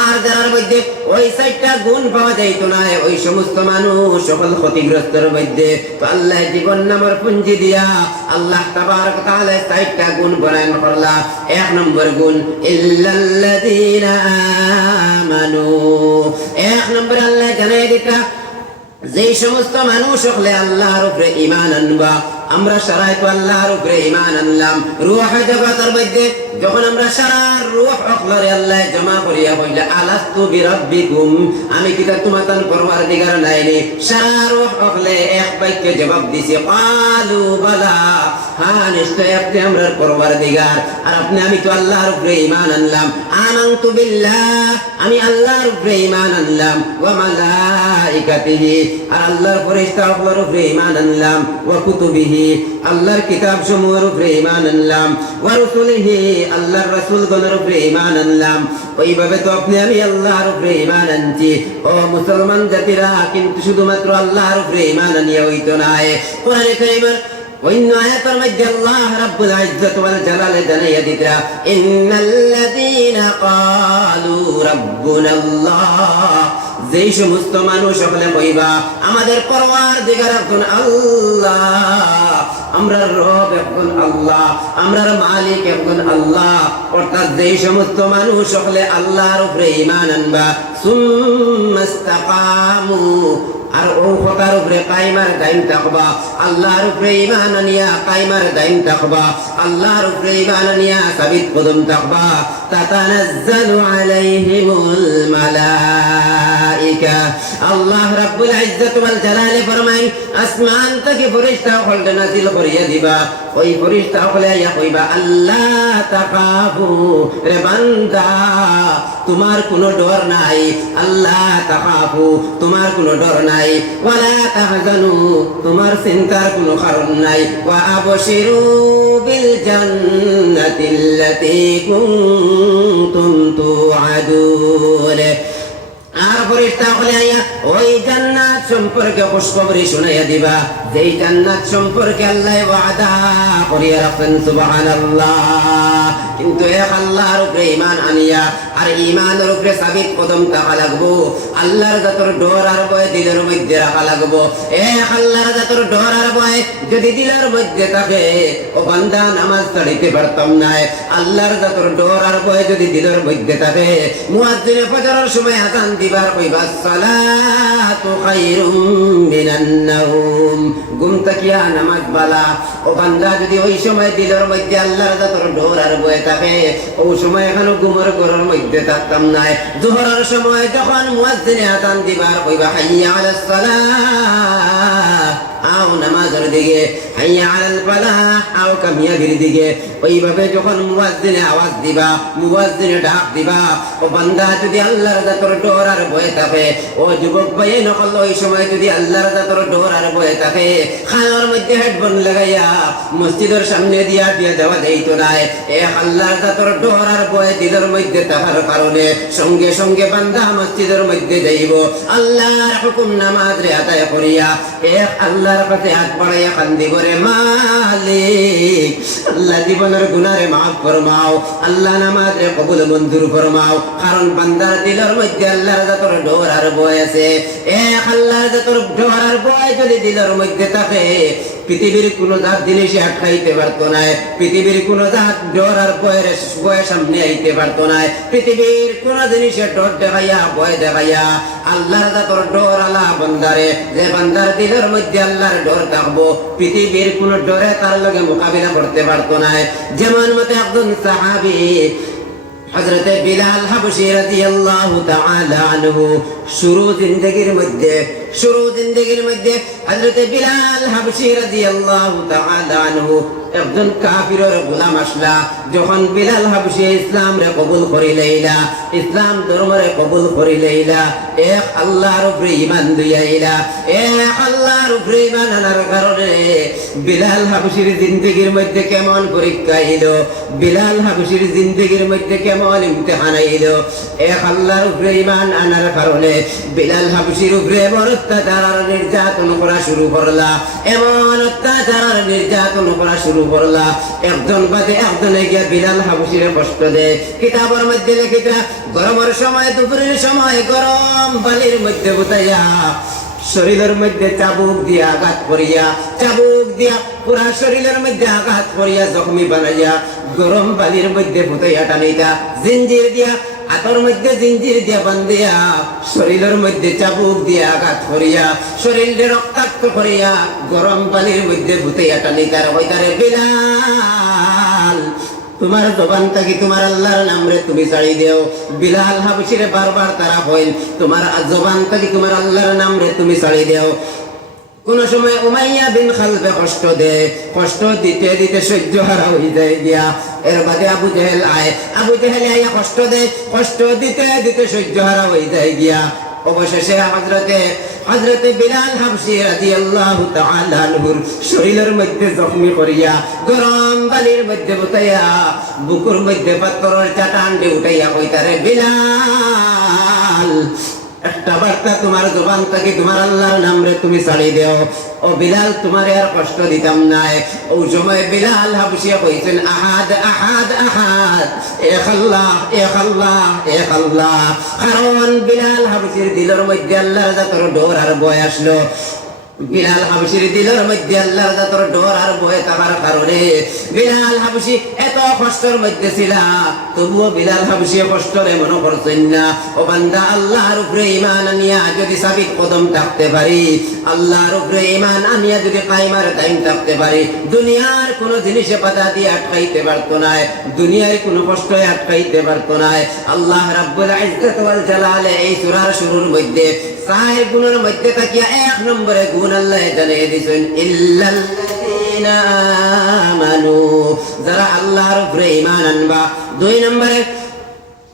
আর যারার মধ্যে ওই 60টা গুণ পাওয়া যাইতো না ওই সমস্ত মানুষ সকল ক্ষতিগ্রস্তর মধ্যে। তো আল্লাহ জীবন নামের পুঞ্জি দিয়া আল্লাহ তাবারক ওয়া তাআলা 60টা গুণ বয়ান করলা। 1 নম্বর গুণ ইল্লাল্লাযীনা আমানু। 1 নম্বর আল্লাহ জানাই দিতা যে সমস্ত মানুষ হলে আল্লাহর উপরে ঈমান আনবা। আমরা সারাই তো আল্লাহর উপরে ঈমান আনলাম। রূহ জগতের মধ্যে যখন আমরা সারা রূহ অখলরে আল্লাহ জমা করিয়া কইলা আলাস্তু বিরাব্বিকুম, আমি কি তোমাদের পরওয়ারদিগার নাইনি? সারা রূহ অখলে এক বাক্যে জবাব দিছে ক্বালু বালা, হ্যাঁ নিশ্চয় আপনি আমরার পরওয়ারদিগার। আর আপনি আমি তো আল্লাহর উপরে ঈমান আনলাম। আমানতু বিল্লাহ, আমি আল্লাহর উপরে ঈমান আনলাম। ওয়া মালাইকাতিহি, আর আল্লাহর ফেরেশতা সকলের উপরে ঈমান আনলাম। ওয়া কুতুবিহি, আল্লাহর কিতাব সমূহের উপরে ঈমান আনলাম। ওয়া রাসূলিহি, আল্লাহর রাসূলগণের উপরে ঈমান আনলাম। ওইভাবে তো আপনি আমি আল্লাহর উপরে ঈমান আনছি। ও মুসলমান জাতিরা, কিন্তু শুধুমাত্র আল্লাহর উপরে ঈমান আনিয়া হইতো না। কোরআনে কারীমের অন্য আয়াতের মধ্যে আল্লাহ রাব্বুল ইজ্জত ওয়াল জালালে জানাইয়া দিতা ইন্নাল্লাযীনা ক্বালু রাব্বুনাল্লাহ, যেই সমস্ত মানুষ সকলে কইবা আমাদের পরওয়ারদিগার একজন আল্লাহ, আমরার রব একজন আল্লাহ, আমরার মালিক একজন আল্লাহ। অর্থাৎ যেই সমস্ত মানুষ সকলে আল্লাহর উপরে ঈমান আনবা সুম্মা ইসতাকামু, আর ও কথার উপরে কায়েমার দাইম থাকবা, আল্লাহর উপরে ঈমান আনিয়া কায়েমার দাইম থাকবা, আল্লাহর উপরে ঈমান আনিয়া সাবিত কদম থাকবা। তাতানাজ্জালু আলাইহিমুল মালাইকা, আল্লাহ রাব্বুল ইজ্জত ওয়াল জালালে ফরমায় আসমান থেকে ফেরেশতা হল নাযিল করিয়া দিবা। ওই ফেরেশতা হলে ইয়া কইবা আল্লাহ তাকাফু, রে বান্দা তোমার কোনো ডর নাই, আল্লাহ তাকাফু তোমার কোনো ডর নাই, ওয়ালা তাহজানু তোমার চিন্তার কোনো কারণ নাই, ওয়া আবশিরু বিল জান্নাতিল্লাতী কুনতুম তুআদুন। আর ফেরেশতা হলে আইয়া ওই জান্নাত সম্পর্কে খুশখবরি শুনাইয়া দিবা, যেই জান্নাত সম্পর্কে আল্লাহ ওয়াদা করিয়া রাখেন। সুবহানাল্লাহ। কিন্তু এক আল্লাহর উপরে ঈমান আনিয়া আর ঈমানের উপরে সাবিত কদম থাকা লাগবো। আল্লাহর যতর ডর আর ভয় দিলের মধ্যে রাখা লাগবো। এক আল্লাহর যতর ডর আর ভয় যদি দিলের মধ্যে থাকে ও বান্দা নামাজ ছাড়িতে পারতাম না। আল্লাহর যতর ডর আর ভয় যদি দিলের মধ্যে থাকে মুয়াজ্জিনে ফজরের সময় আযান দিবার কইবা সালাতু খায়রুম মিনান নাওম, ঘুম তাকিয়া নামাজ বালা। ও বান্দা যদি ওই সময় দিলের মধ্যে আল্লাহর যতর ডর আর ভয় থাকে ওই সময় এখনো ঘুমের ঘরের মধ্যে থাকতাম না। যোহরের সময় যখন মুয়াজ্জিনে আযান দিবার কইবা হাইয়া আলাস সালাহ, আও নামাজের দিকে, হাইয়া আলাল ফালাহ, আও কামিয়াবির দিকে। ওইভাবে যখন মুয়াজ্জিনে আওয়াজ দিবা, মুয়াজ্জিনে ডাক দিবা, ও বান্দা যদি আল্লাহর যতর ডর আর ভয় থাকে, ও যুবক ভাই নকল ওই সময় যদি আল্লাহর যতর ডর আর বয়ে থাকে খানোর মধ্যে হেডফোন লাগাইয়া মসজিদের সামনে দিয়া বিয়ে দেওয়া যাইতো না এ আল্লাহর জাতর ডর আর বয়ে দিলের মধ্যে থাকার কারণে সঙ্গে সঙ্গে বান্দা মসজিদের মধ্যে যাইব আল্লাহর হুকুম নামাজ রে আদায় করিয়া এক আল্লাহর কাছে হাত বাড়াইয়া কান্দি করে মালিক আল্লাহ জীবনের গুনারে মাফ ফরমাও আল্লাহ নামাজ রে কবুল মঞ্জুর ফরমাও কারণ বান্দার দিলের মধ্যে আল্লাহর জাতর ডর আর বয় আছে এক আল্লাহর জাতর ডর আর বয় যদি দিলের মধ্যে থাকে পৃথিবীর কোন জাত জিনিসে আটকাইতে পারতো না পৃথিবীর কোন জাত ডর আর বয়ের সামনে আইতে পারতো না পৃথিবীর কোন জিনিসে ডর দেখাইয়া ভয় দেখাইয়া আল্লাহর জাতর ডর আল্লাহ বান্দারে যে বান্দার দিলের মধ্যে আল্লাহর ডর থাকবো পৃথিবীর কোন ডরে তার লগে মোকাবিলা করতে পারতো না যেমন মতে একজন সাহাবী হযরতে বিলাল হাবশী রাদিয়াল্লাহু তাআলা আনহু শুরু জিন্দেগীর মধ্যে হযরতে বিলাল হাবশী রাদিয়াল্লাহু তাআলা আনহু একজন কাফিরের গোলাম আসলা যখন বিলাল হাবশী ইসলাম রে কবুল করি লইলা ইসলাম ধর্ম রে কবুল করি লইলা এক আল্লাহর উপরে ঈমান দিয়াইলা এক আল্লাহর উপরে ঈমান আনার কারণে বিলাল হাবশীর জিন্দেগীর মধ্যে কেমন পরীক্ষা এলো বিলাল হাবশীর জিন্দেগীর মধ্যে কেমন ইমতিহান এলো এক আল্লাহর উপরে ঈমান আনার কারণে বিলাল হাবশীর উপরে অত্যাচার আর নির্যাতন করা শুরু করলা এমন অত্যাচার আর নির্যাতন করা শুরু করলা একজন বাদে একজনে গিয়া বিলাল হাবশীরে কষ্ট দেয় কিতাবের মধ্যে লেখিতা গরমের সময় দুপুরের সময় গরম বালির মধ্যে বুতাইয়া শরীরের মধ্যে চাবুক দিয়া আঘাত করিয়া পুরা শরীরের মধ্যে আঘাত করিয়া জখমি বানাইয়া গরম বালির মধ্যে বুতাইয়া টানিতা জিঞ্জির দিয়া হাতের মধ্যে জিঞ্জির দিয়া বান্ধিয়া শরীরের মধ্যে চাবুক দিয়া আঘাত করিয়া শরীরে রক্তাক্ত করিয়া গরম পানির মধ্যে ভুতাইয়া টানিতার হইতারে বিলাল তোমার জবান থাকি তোমার আল্লাহর নাম রে তুমি ছাড়ি দেও বিলাল হাবশীরে বারবার তারা হইল তোমার জবান থাকি তোমার আল্লাহর নাম রে তুমি ছাড়ি দেও কোন সময় উমাইয়া বিন খালফে কষ্ট দিতে দিতে সহ্য হারা হয়ে যায় গিয়া এর বাদে আবু জেহেল আইয়া কষ্ট দিতে দিতে সহ্য হারা হয়ে যায় গিয়া অবশেষে হযরতে বিলাল হাবশী রাদিয়াল্লাহু তাআলা আনহুর শরীরের মধ্যে জখমি করিয়া গরম বালির মধ্যে বুতাইয়া বুকুর মধ্যে পাথরের চাটান দিয়ে উঠাইয়া কইতারে বিলাল একটা বার্তা তোমার জবান থেকে তোমার আল্লাহর নাম রে তুমি ছাড়ি দেও ও বিলাল তোমারে আর কষ্ট দিতাম নাই ওই সময় বিলাল হাবশী কইছেন আহাদ আহাদ আহাদ এক আল্লাহ এক আল্লাহ এক আল্লাহ কারণ বিলাল হাবশীর দিলের মধ্যে আল্লাহর জাতর ডর আর ভয় আসলো বিলাল হাবশীর দিলের মধ্যে আল্লাহর জাতর ডর আর ভয় থাকার কারণে বিলাল হাবশী এত কষ্টের মধ্যে ছিল তবুও বিলাল হাবশী কষ্টরে মনে করছেন না ও বান্দা আল্লাহর উপরে ঈমান আনিয়া যদি সাবিত কদম থাকতে পারি আল্লাহর উপরে ঈমান আনিয়া যদি কায়েমার টাইম থাকতে পারি দুনিয়ার কোন জিনিসে বাধা দিয়ে আটকাইতে পারতো না দুনিয়ার কোন কষ্টে আটকাইতে পারতো না আল্লাহ রাব্বুল ইজ্জত ওয়াল জালালে এই সূরার শুরুর মধ্যে চার গুণের মধ্যে তাকিয়া এক নম্বরে গুণ আল্লাহ জানিয়ে দিয়েছেন ইল্লাল্লাযীনা আমানু যারা আল্লাহর উপরে ঈমান আনবা দুই নম্বরে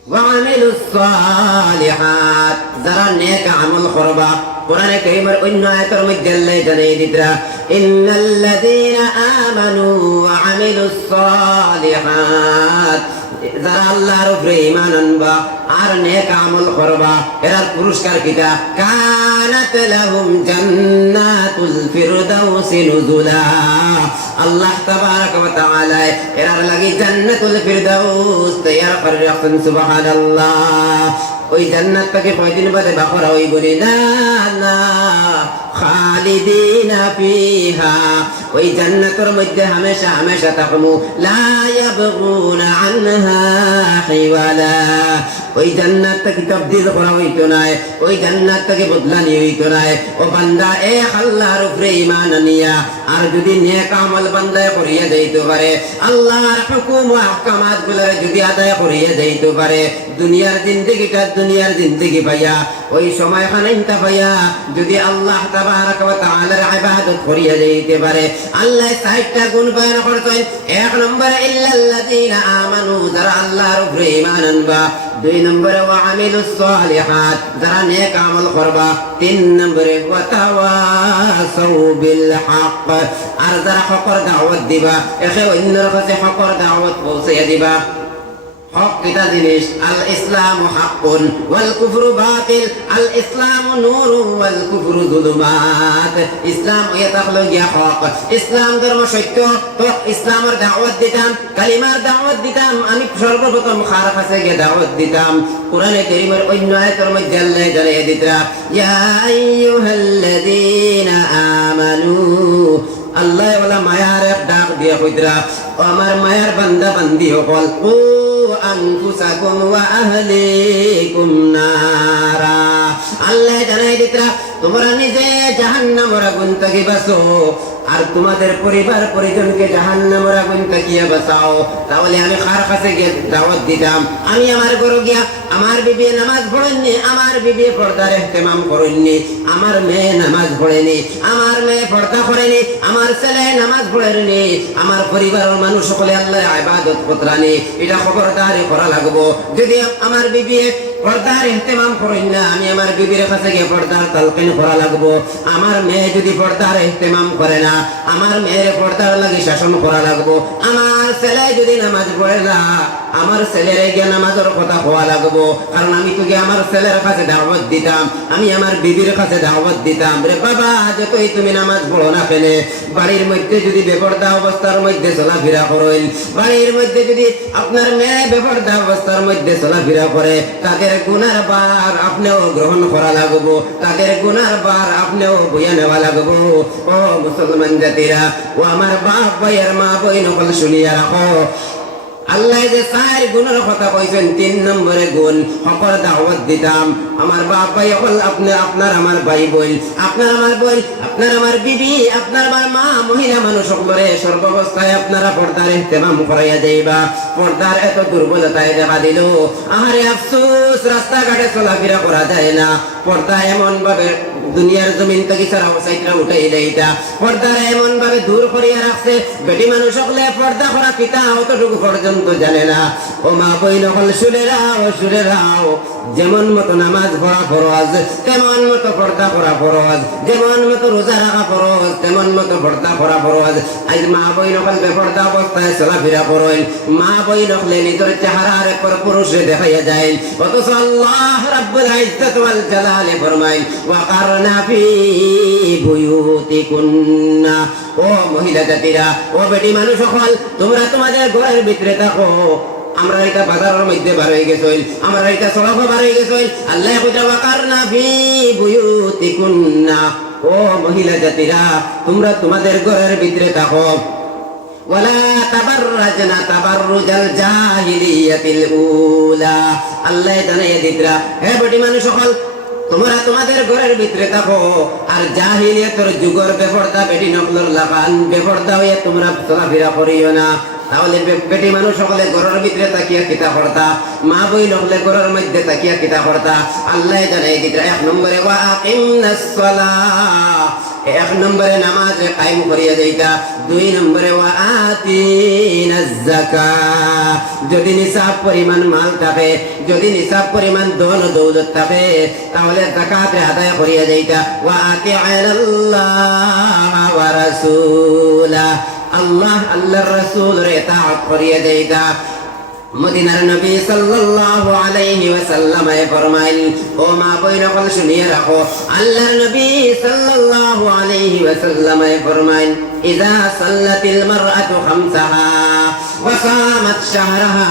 ওয়ামিলুস সালিহাত যারা নেক আমল করবা কোরআনে কারীমের অন্য আয়াতের মধ্যে আল্লাহ জানিয়ে দিতরা ইন্নাল্লাযীনা আমানু ওয়া আমিলুস সালিহাত যারা আল্লাহর উপরে ঈমান আনবা আর নেক আমল করবা এর পুরস্কার কিটা কানাত লাহুম জান্নাতুল ফিরদাউসি নুজুলা আল্লাহ তাবারাক ওয়া তাআলা এর লাগি জান্নাতুল ফিরদাউস তৈয়ার করে রাখেন সুবহানাল্লাহ ওই জান্নাতটাকে কয়দিন বাদে বাকরা হই বলি না না খালিদিনা ফিহা ওই জান্নাতের মধ্যে হামেশা হামেশা থাকমু লা ইয়াবগুনা আনহা হিওয়ালা ওই জান্নাতটাকে তাবদীল করা হইতো না ওই জান্নাতটাকে বদলানি হইতো না ও বান্দা এক আল্লাহর উপরে ঈমান আনিয়া আর যদি নেক আমল বান্দায় করিয়া যাইতে পারে আল্লাহর হুকুম ও আহকামাত গুলো যদি আদায় করিয়া যাইতে পারে দুনিয়ার জিন্দেগি পাইয়া ওই সময় খানাইতা পাইয়া যদি আল্লাহ তাবারাক ওয়া তাআলার ইবাদত করিয়া যাইতে পারে। আল্লাহ 60টা গুণ বয়ান করতেন। 1 নম্বরে ইল্লাল্লাযীনা আমানু, যারা আল্লাহর উপরে ঈমান আনবা। 2 নম্বরে ওয়া আমিলুস সালিহাত, যারা নেক আমল করবা। 3 নম্বরে ওয়া তাওয়াসাউ বিল হক, আর যারা হকর দাওয়াত দিবা, একে অন্যের কাছে হকর দাওয়াত পৌঁছাইয়া দিবা। হক কিতা জিনিস? আল ইসলামু হাক্কুন ওয়াল কুফরু বাতিল, আল ইসলামু নূরুন ওয়াল কুফরু যুলুমাত। ইসলাম এটা হলো গিয়া হক, ইসলাম ধর্ম সত্য। তো ইসলামের দাওয়াত দিতাম, কালিমার দাওয়াত দিতাম, আমি সর্বপ্রথম কার কাছে গিয়ে দাওয়াত দিতাম? কোরআনে কারীমের অন্য আয়াতের মধ্যে আল্লাহ জানিয়ে দিতরা, ইয়া আইয়ুহাল্লাযীনা আমানু, আল্লাহ ওয়ালা মায়ার এক ডাক দিয়ে কইতরা, আমার মায়ার বান্দা বান্দি হল, ও আনফুসাকুম ওয়া আহলিকুম নারা। আল্লাহ জানাই দিতরা, তোমরা নিজে জাহান্নামের আগুন থেকে বাঁচো, আর তোমাদের পরিবার পরিজনকে জাহান্নামের আগুন থেকে বাঁচাও। তাহলে আমি কার কাছে গিয়ে দাওয়াত দিতাম? আমি আমার ঘরে গিয়া, আমার বিবি নামাজ পড়েননি, আমার বিবি পর্দার ইহতিমাম করেননি, আমার মেয়ে নামাজ পড়েনি, আমার মেয়ে পর্দা করেনি, আমার ছেলে নামাজ পড়েনি, আমার পরিবারের মানুষ সকলে আল্লাহর ইবাদত করতানি, এটা খবরদারি করা লাগবো। যদি আমার বিবি পর্দার ইহতিমাম করেন না, আমি আমার বিবির কাছে গিয়ে পর্দার তালকিন করা লাগবো। আমার মেয়ে যদি পর্দার ইহতিমাম করে না, আমার মেয়ের পর্দার লাগি শাসন করা লাগবো। আমার ছেলে যদি নামাজ পড়ে না, আমার ছেলের গিয়ে নামাজের কথা হওয়া লাগবো। কারণ আমি তো গিয়ে আমার ছেলের কাছে দাওয়াত দিতাম, আমি আমার বিবির কাছে দাওয়াত দিতাম, রে বাবা যতই তুমি নামাজ পড়ো না কেন, বাড়ির মধ্যে যদি বেপরদা অবস্থার মধ্যে চলাফেরা করেন, বাড়ির মধ্যে যদি আপনার মেয়ে বেপরদা অবস্থার মধ্যে চলাফেরা করে, তাদের গুনার বার আপনিও গ্রহণ করা লাগবো, তাদের গুনার বার আপনিও বইয়া নেওয়া লাগবো। ও মুসলমান জাতিরা, ও আমার বাপ ভাইয়ের মা বইন সকল শুনিয়া রাখো, আল্লাহ যে 4 গুণের কথা কইছেন, 3 নম্বরে গুণ হকর দাওয়াত দিতাম। আমার বাপ ভাই হল আপনার আমার ভাই বোন, আপনার আমার বোন, আপনার আমার বিবি, আপনার আমার মা, মহিলা মানুষ সকলে সর্বাবস্থায় আপনারা পর্দার ইহতিমাম করাইয়া যাইবা। পর্দার এত দুর্বলতায় দেখা দিল, আহারে আফসোস, রাস্তাঘাটে চলাফেরা করা যায় না। পর্দা এমন ভাবে দুনিয়ার জমিন থেকে সারা সাইটরা উঠাই দেয়টা, পর্দা এমন ভাবে দূর করিয়া রাখছে, বেটি মানুষ সকলে পর্দা করা পিতা অতটুকু পর্যন্ত জানে না। ও মা বই নকল শুনে রাও, যেমন মতো নামাজ পড়া ফরজ, তেমন মতো পর্দা করা ফরজ, যেমন মতো রোজা রাখা ফরজ, তেমন মতো পর্দা করা ফরজ। আজ মা বই নকল বেপর্দা অবস্থায় চলাফেরা করেন, মা বই নকলে নিজের চেহারার পর পুরুষে দেখাইয়া যায়, অথচ আল্লাহ রাব্বুল ইজ্জত ওয়াল জালালে ফরমায়, ওয়াকারনা ফি বুয়ুতিকুন্না। ও মহিলা জাতিরা, ও বেটি মানুষ সকল, তোমরা তোমাদের ঘরের ভিতরে থাকো। আমরা এটা বাজারের মধ্যে বার হয়ে গেছই, আমরা এটা সড়ক বার হয়ে গেছই। আল্লাহ কইতা ওয়াকারনা ফি বুয়ুতিকুন্না, ও মহিলা জাতিরা, তোমরা তোমাদের ঘরের ভিতরে থাকো। ওয়ালা তাবাররাজনা তাবাররুজাল জাহিলিয়াতিল উলা। আল্লাহ জানাইয়া দিতরা, হে বেটি মানুষ সকল, তোমরা তোমাদের ঘরের ভিতরে থাকো, আর জাহিলিয়াতের যুগের বেপরদা বেটি নকলর লাগান বেপরদা হয়ে তোমরা চলাফেরা করিও না। তাহলে বেটি মানুষ সকলে ঘরের ভিতরে তাকিয়া কিতা করতা, মা বই নকলে ঘরের মধ্যে তাকিয়া কিতা করতা? আল্লাহ জানাই দিতরা, 1 নম্বরে ওয়া আকিমনাস সালাহ, 1 নম্বরে নামাজ কায়েম করিয়া যাইতা। 2 নম্বরে ওয়া আতিনাজ যাকাত, যদি নিসাব পরিমাণ মাল থাকে, যদি নিসাব পরিমাণ ধন দৌলত থাকে, তাহলে যাকাত আদায় করিয়া যাইতা। ওয়া আতিআল্লাহ ওয়া রাসূলা, আল্লাহর রাসূলের ইতাআত করিয়া যাইতা। মদিনার নবী সাল্লাল্লাহু আলাইহি ওয়াসাল্লাম ফরমাইল, ও মা বই নকল শুনিয়ে রাখো, আল্লাহর নবী সাল্লাল্লাহু আলাইহি ওয়াসাল্লাম ফরমাইল, ইযা সাল্লাতিল মারআতু খামসাহা ওয়া সামাত শাহরাহা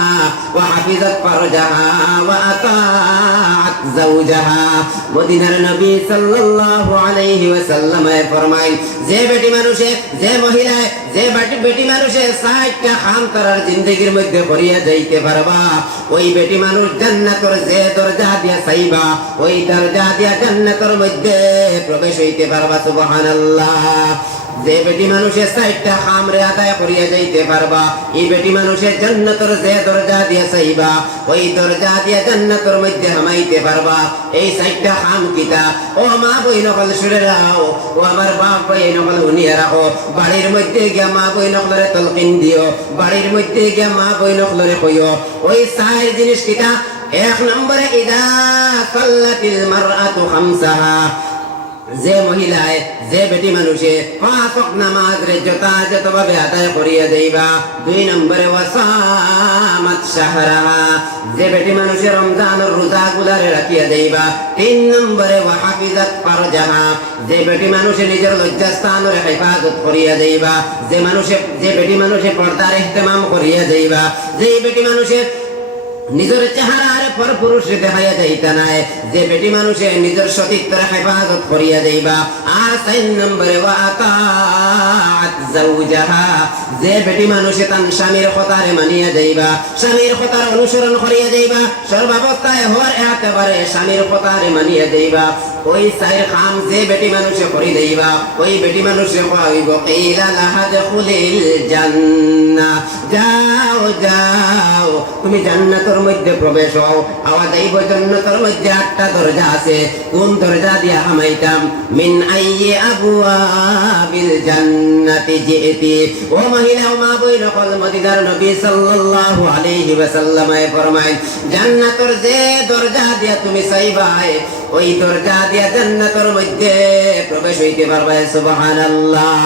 ওয়া হাফিজাত ফারজাহা ওয়া আতাআত যাওজাহা। মদিনার নবী সাল্লাল্লাহু আলাইহি ওয়াসাল্লাম ফরমাইল, যে বেটি মানুষে, যে মহিলায়, যে বেটি মানুষে 60টা কাম করার জিন্দেগির মধ্যে করিয়া যাইতে পারবা, ওই বেটি মানুষ জান্নাতের যে দরজা দিয়া চাইবা, ওই দরজা দিয়া জান্নাতের মধ্যে প্রবেশ হইতে পারবা। সুবহানাল্লাহ। যে বেটি মানুষ মানুষের সাইডটা খামরে আদায় করিয়া যাইতে পারবা এই বেটি মানুষের জান্নাতের যে দরজা দিয়া চাইবা ওই দরজা দিয়া জান্নাতের মধ্যে হামাইতে পারবা এই সাইডটা খাম কিতা ও মা বই নকল শুনে রাও ও আমার বাপ বই নকল উনিয়া রাখো বাড়ির মধ্যে গিয়া মা বই নকলরে তলকিন দিও বাড়ির মধ্যে গিয়া মা বই নকলরে কইও ওই চার জিনিস কিতা এক নম্বরে ইদা সাল্লাতিল মারআতু খামসাহা যে মহিলায় যে বেটি মানুষে পাঁচ ওয়াক্ত নামাজ রে যথাযথভাবে আদায় করিয়া দেইবা দুই নম্বরে ওয়াসামাত শাহরাহা যে বেটি মানুষে রমজানের রোজা গুলারে রাখিয়া দেইবা তিন নম্বরে ওয়াহাফিজাত ফারজাহা যে বেটি মানুষে নিজের লজ্জাস্থানের হেফাজত করিয়া দেইবা যে বেটি মানুষে পর্দার ইহতিমাম করিয়া দেইবা যে বেটি মানুষে নিজের চেহারার পর পুরুষ দেখাইয়া যাইতা নাই যে বেটি মানুষে নিজের সতীত্বের হেফাজত করিয়া দেইবা আর তিন নম্বরে ওয়াতাআত যাওজাহা যে বেটি মানুষে তার স্বামীর কথারে মানিয়া যাইবা স্বামীর কথার অনুসরণ করিয়া যাইবা সর্বাবস্থায় হওয়ার একেবারে স্বামীর কথারে মানিয়া যাইবা ওই সাইর কাম যে বেটি মানুষে করি দেইবা ওই বেটি মানুষে কইব কিলা লাহা দুখুলিল জান্নাহ যাও যাও তুমি জান্নাতের মধ্যে প্রবেশ হও আওয়াজ আইব জান্নাতের মধ্যে আটটা দরজা আছে কোন দরজা দিয়া হামাইতাম মিন আইয়ি আবওয়াবিল জান্নাতি জিতি ও মহিলা ও মা বই নকল মদিনার নবী সাল্লাল্লাহু আলাইহি ওয়াসাল্লামে ফরমায় জান্নাতের যে দরজা দিয়া তুমি চাইবাই ওই দরজা দিয়া জান্নাতের মধ্যে প্রবেশ হইতে পারবে সুবহানাল্লাহ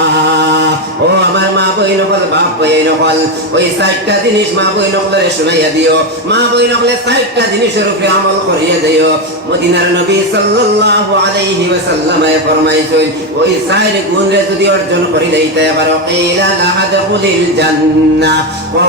ও আমার মা বই নকল বাপ বই নকল ওই সাতটা জিনিস মা বই নকলে শুনাইয়া দিও মা বই নকলে সাতটা জিনিসের উপরে আমল করিয়া দিও মদিনার নবী সাল্লাল্লাহু আলাইহি ওয়াসাল্লামে ফরমাইছেন ওই চার গুণরে যদি অর্জন করি লইতে পারো কিলা লাহা দুখুলিল জান্নাহ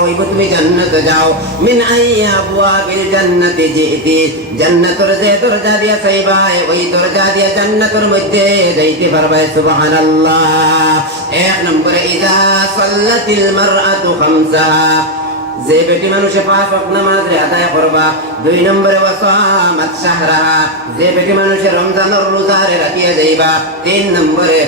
ওই তুমি জান্নাতে যাও মিন আইয়ি আবওয়াবিল জান্নাতি জিতি জান্নাতের যে দরজা দিয়া চাইবাই ওই দরজা দিয়া জান্নাতের মধ্যে যাইতে পারবে সুবহানাল্লাহ এক নম্বরে ইদা সাল্লাতিল মারআতু খামসাহা যে বেটি মানুষে পাঁচ ওয়াক্ত নামাজ রে আদায় করবা দুই নম্বরে ওয়াসামাত শাহরাহা যে বেটি মানুষে রমজানের রোজা রে রাখিয়া যাইবা তিন নম্বরে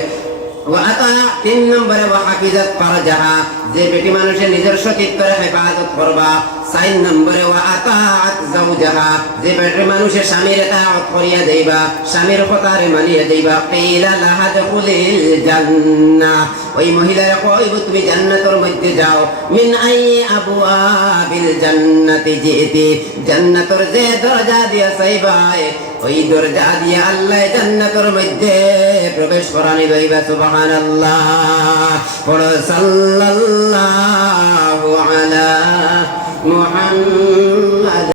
ওয়াহাফিজাত ফারজাহা যে বেটি মানুষে নিজের সতীত্বের হেফাজত করবা চার নম্বরে ওয়াতাআত যাওজাহা যে বেটি মানুষে স্বামীর ইতাআত করিয়া যাইবা স্বামীর কথারে মানিয়া যাইবা কিলা লাহা দুখুলিল জান্নাহ ওই মহিলারা কইব তুমি জান্নাতের মধ্যে যাও মিন আইয়ি আবওয়াবিল জান্নাতি জিতি জান্নাতের যে দরজা দিয়া চাইবাই ওই দরজা দিয়া আল্লাহ জান্নাতের মধ্যে প্রবেশ করানি দইবা সুবহানাল্লাহ পড়ো সাল্লাল্লাহু আলা মুহাম্মাদ।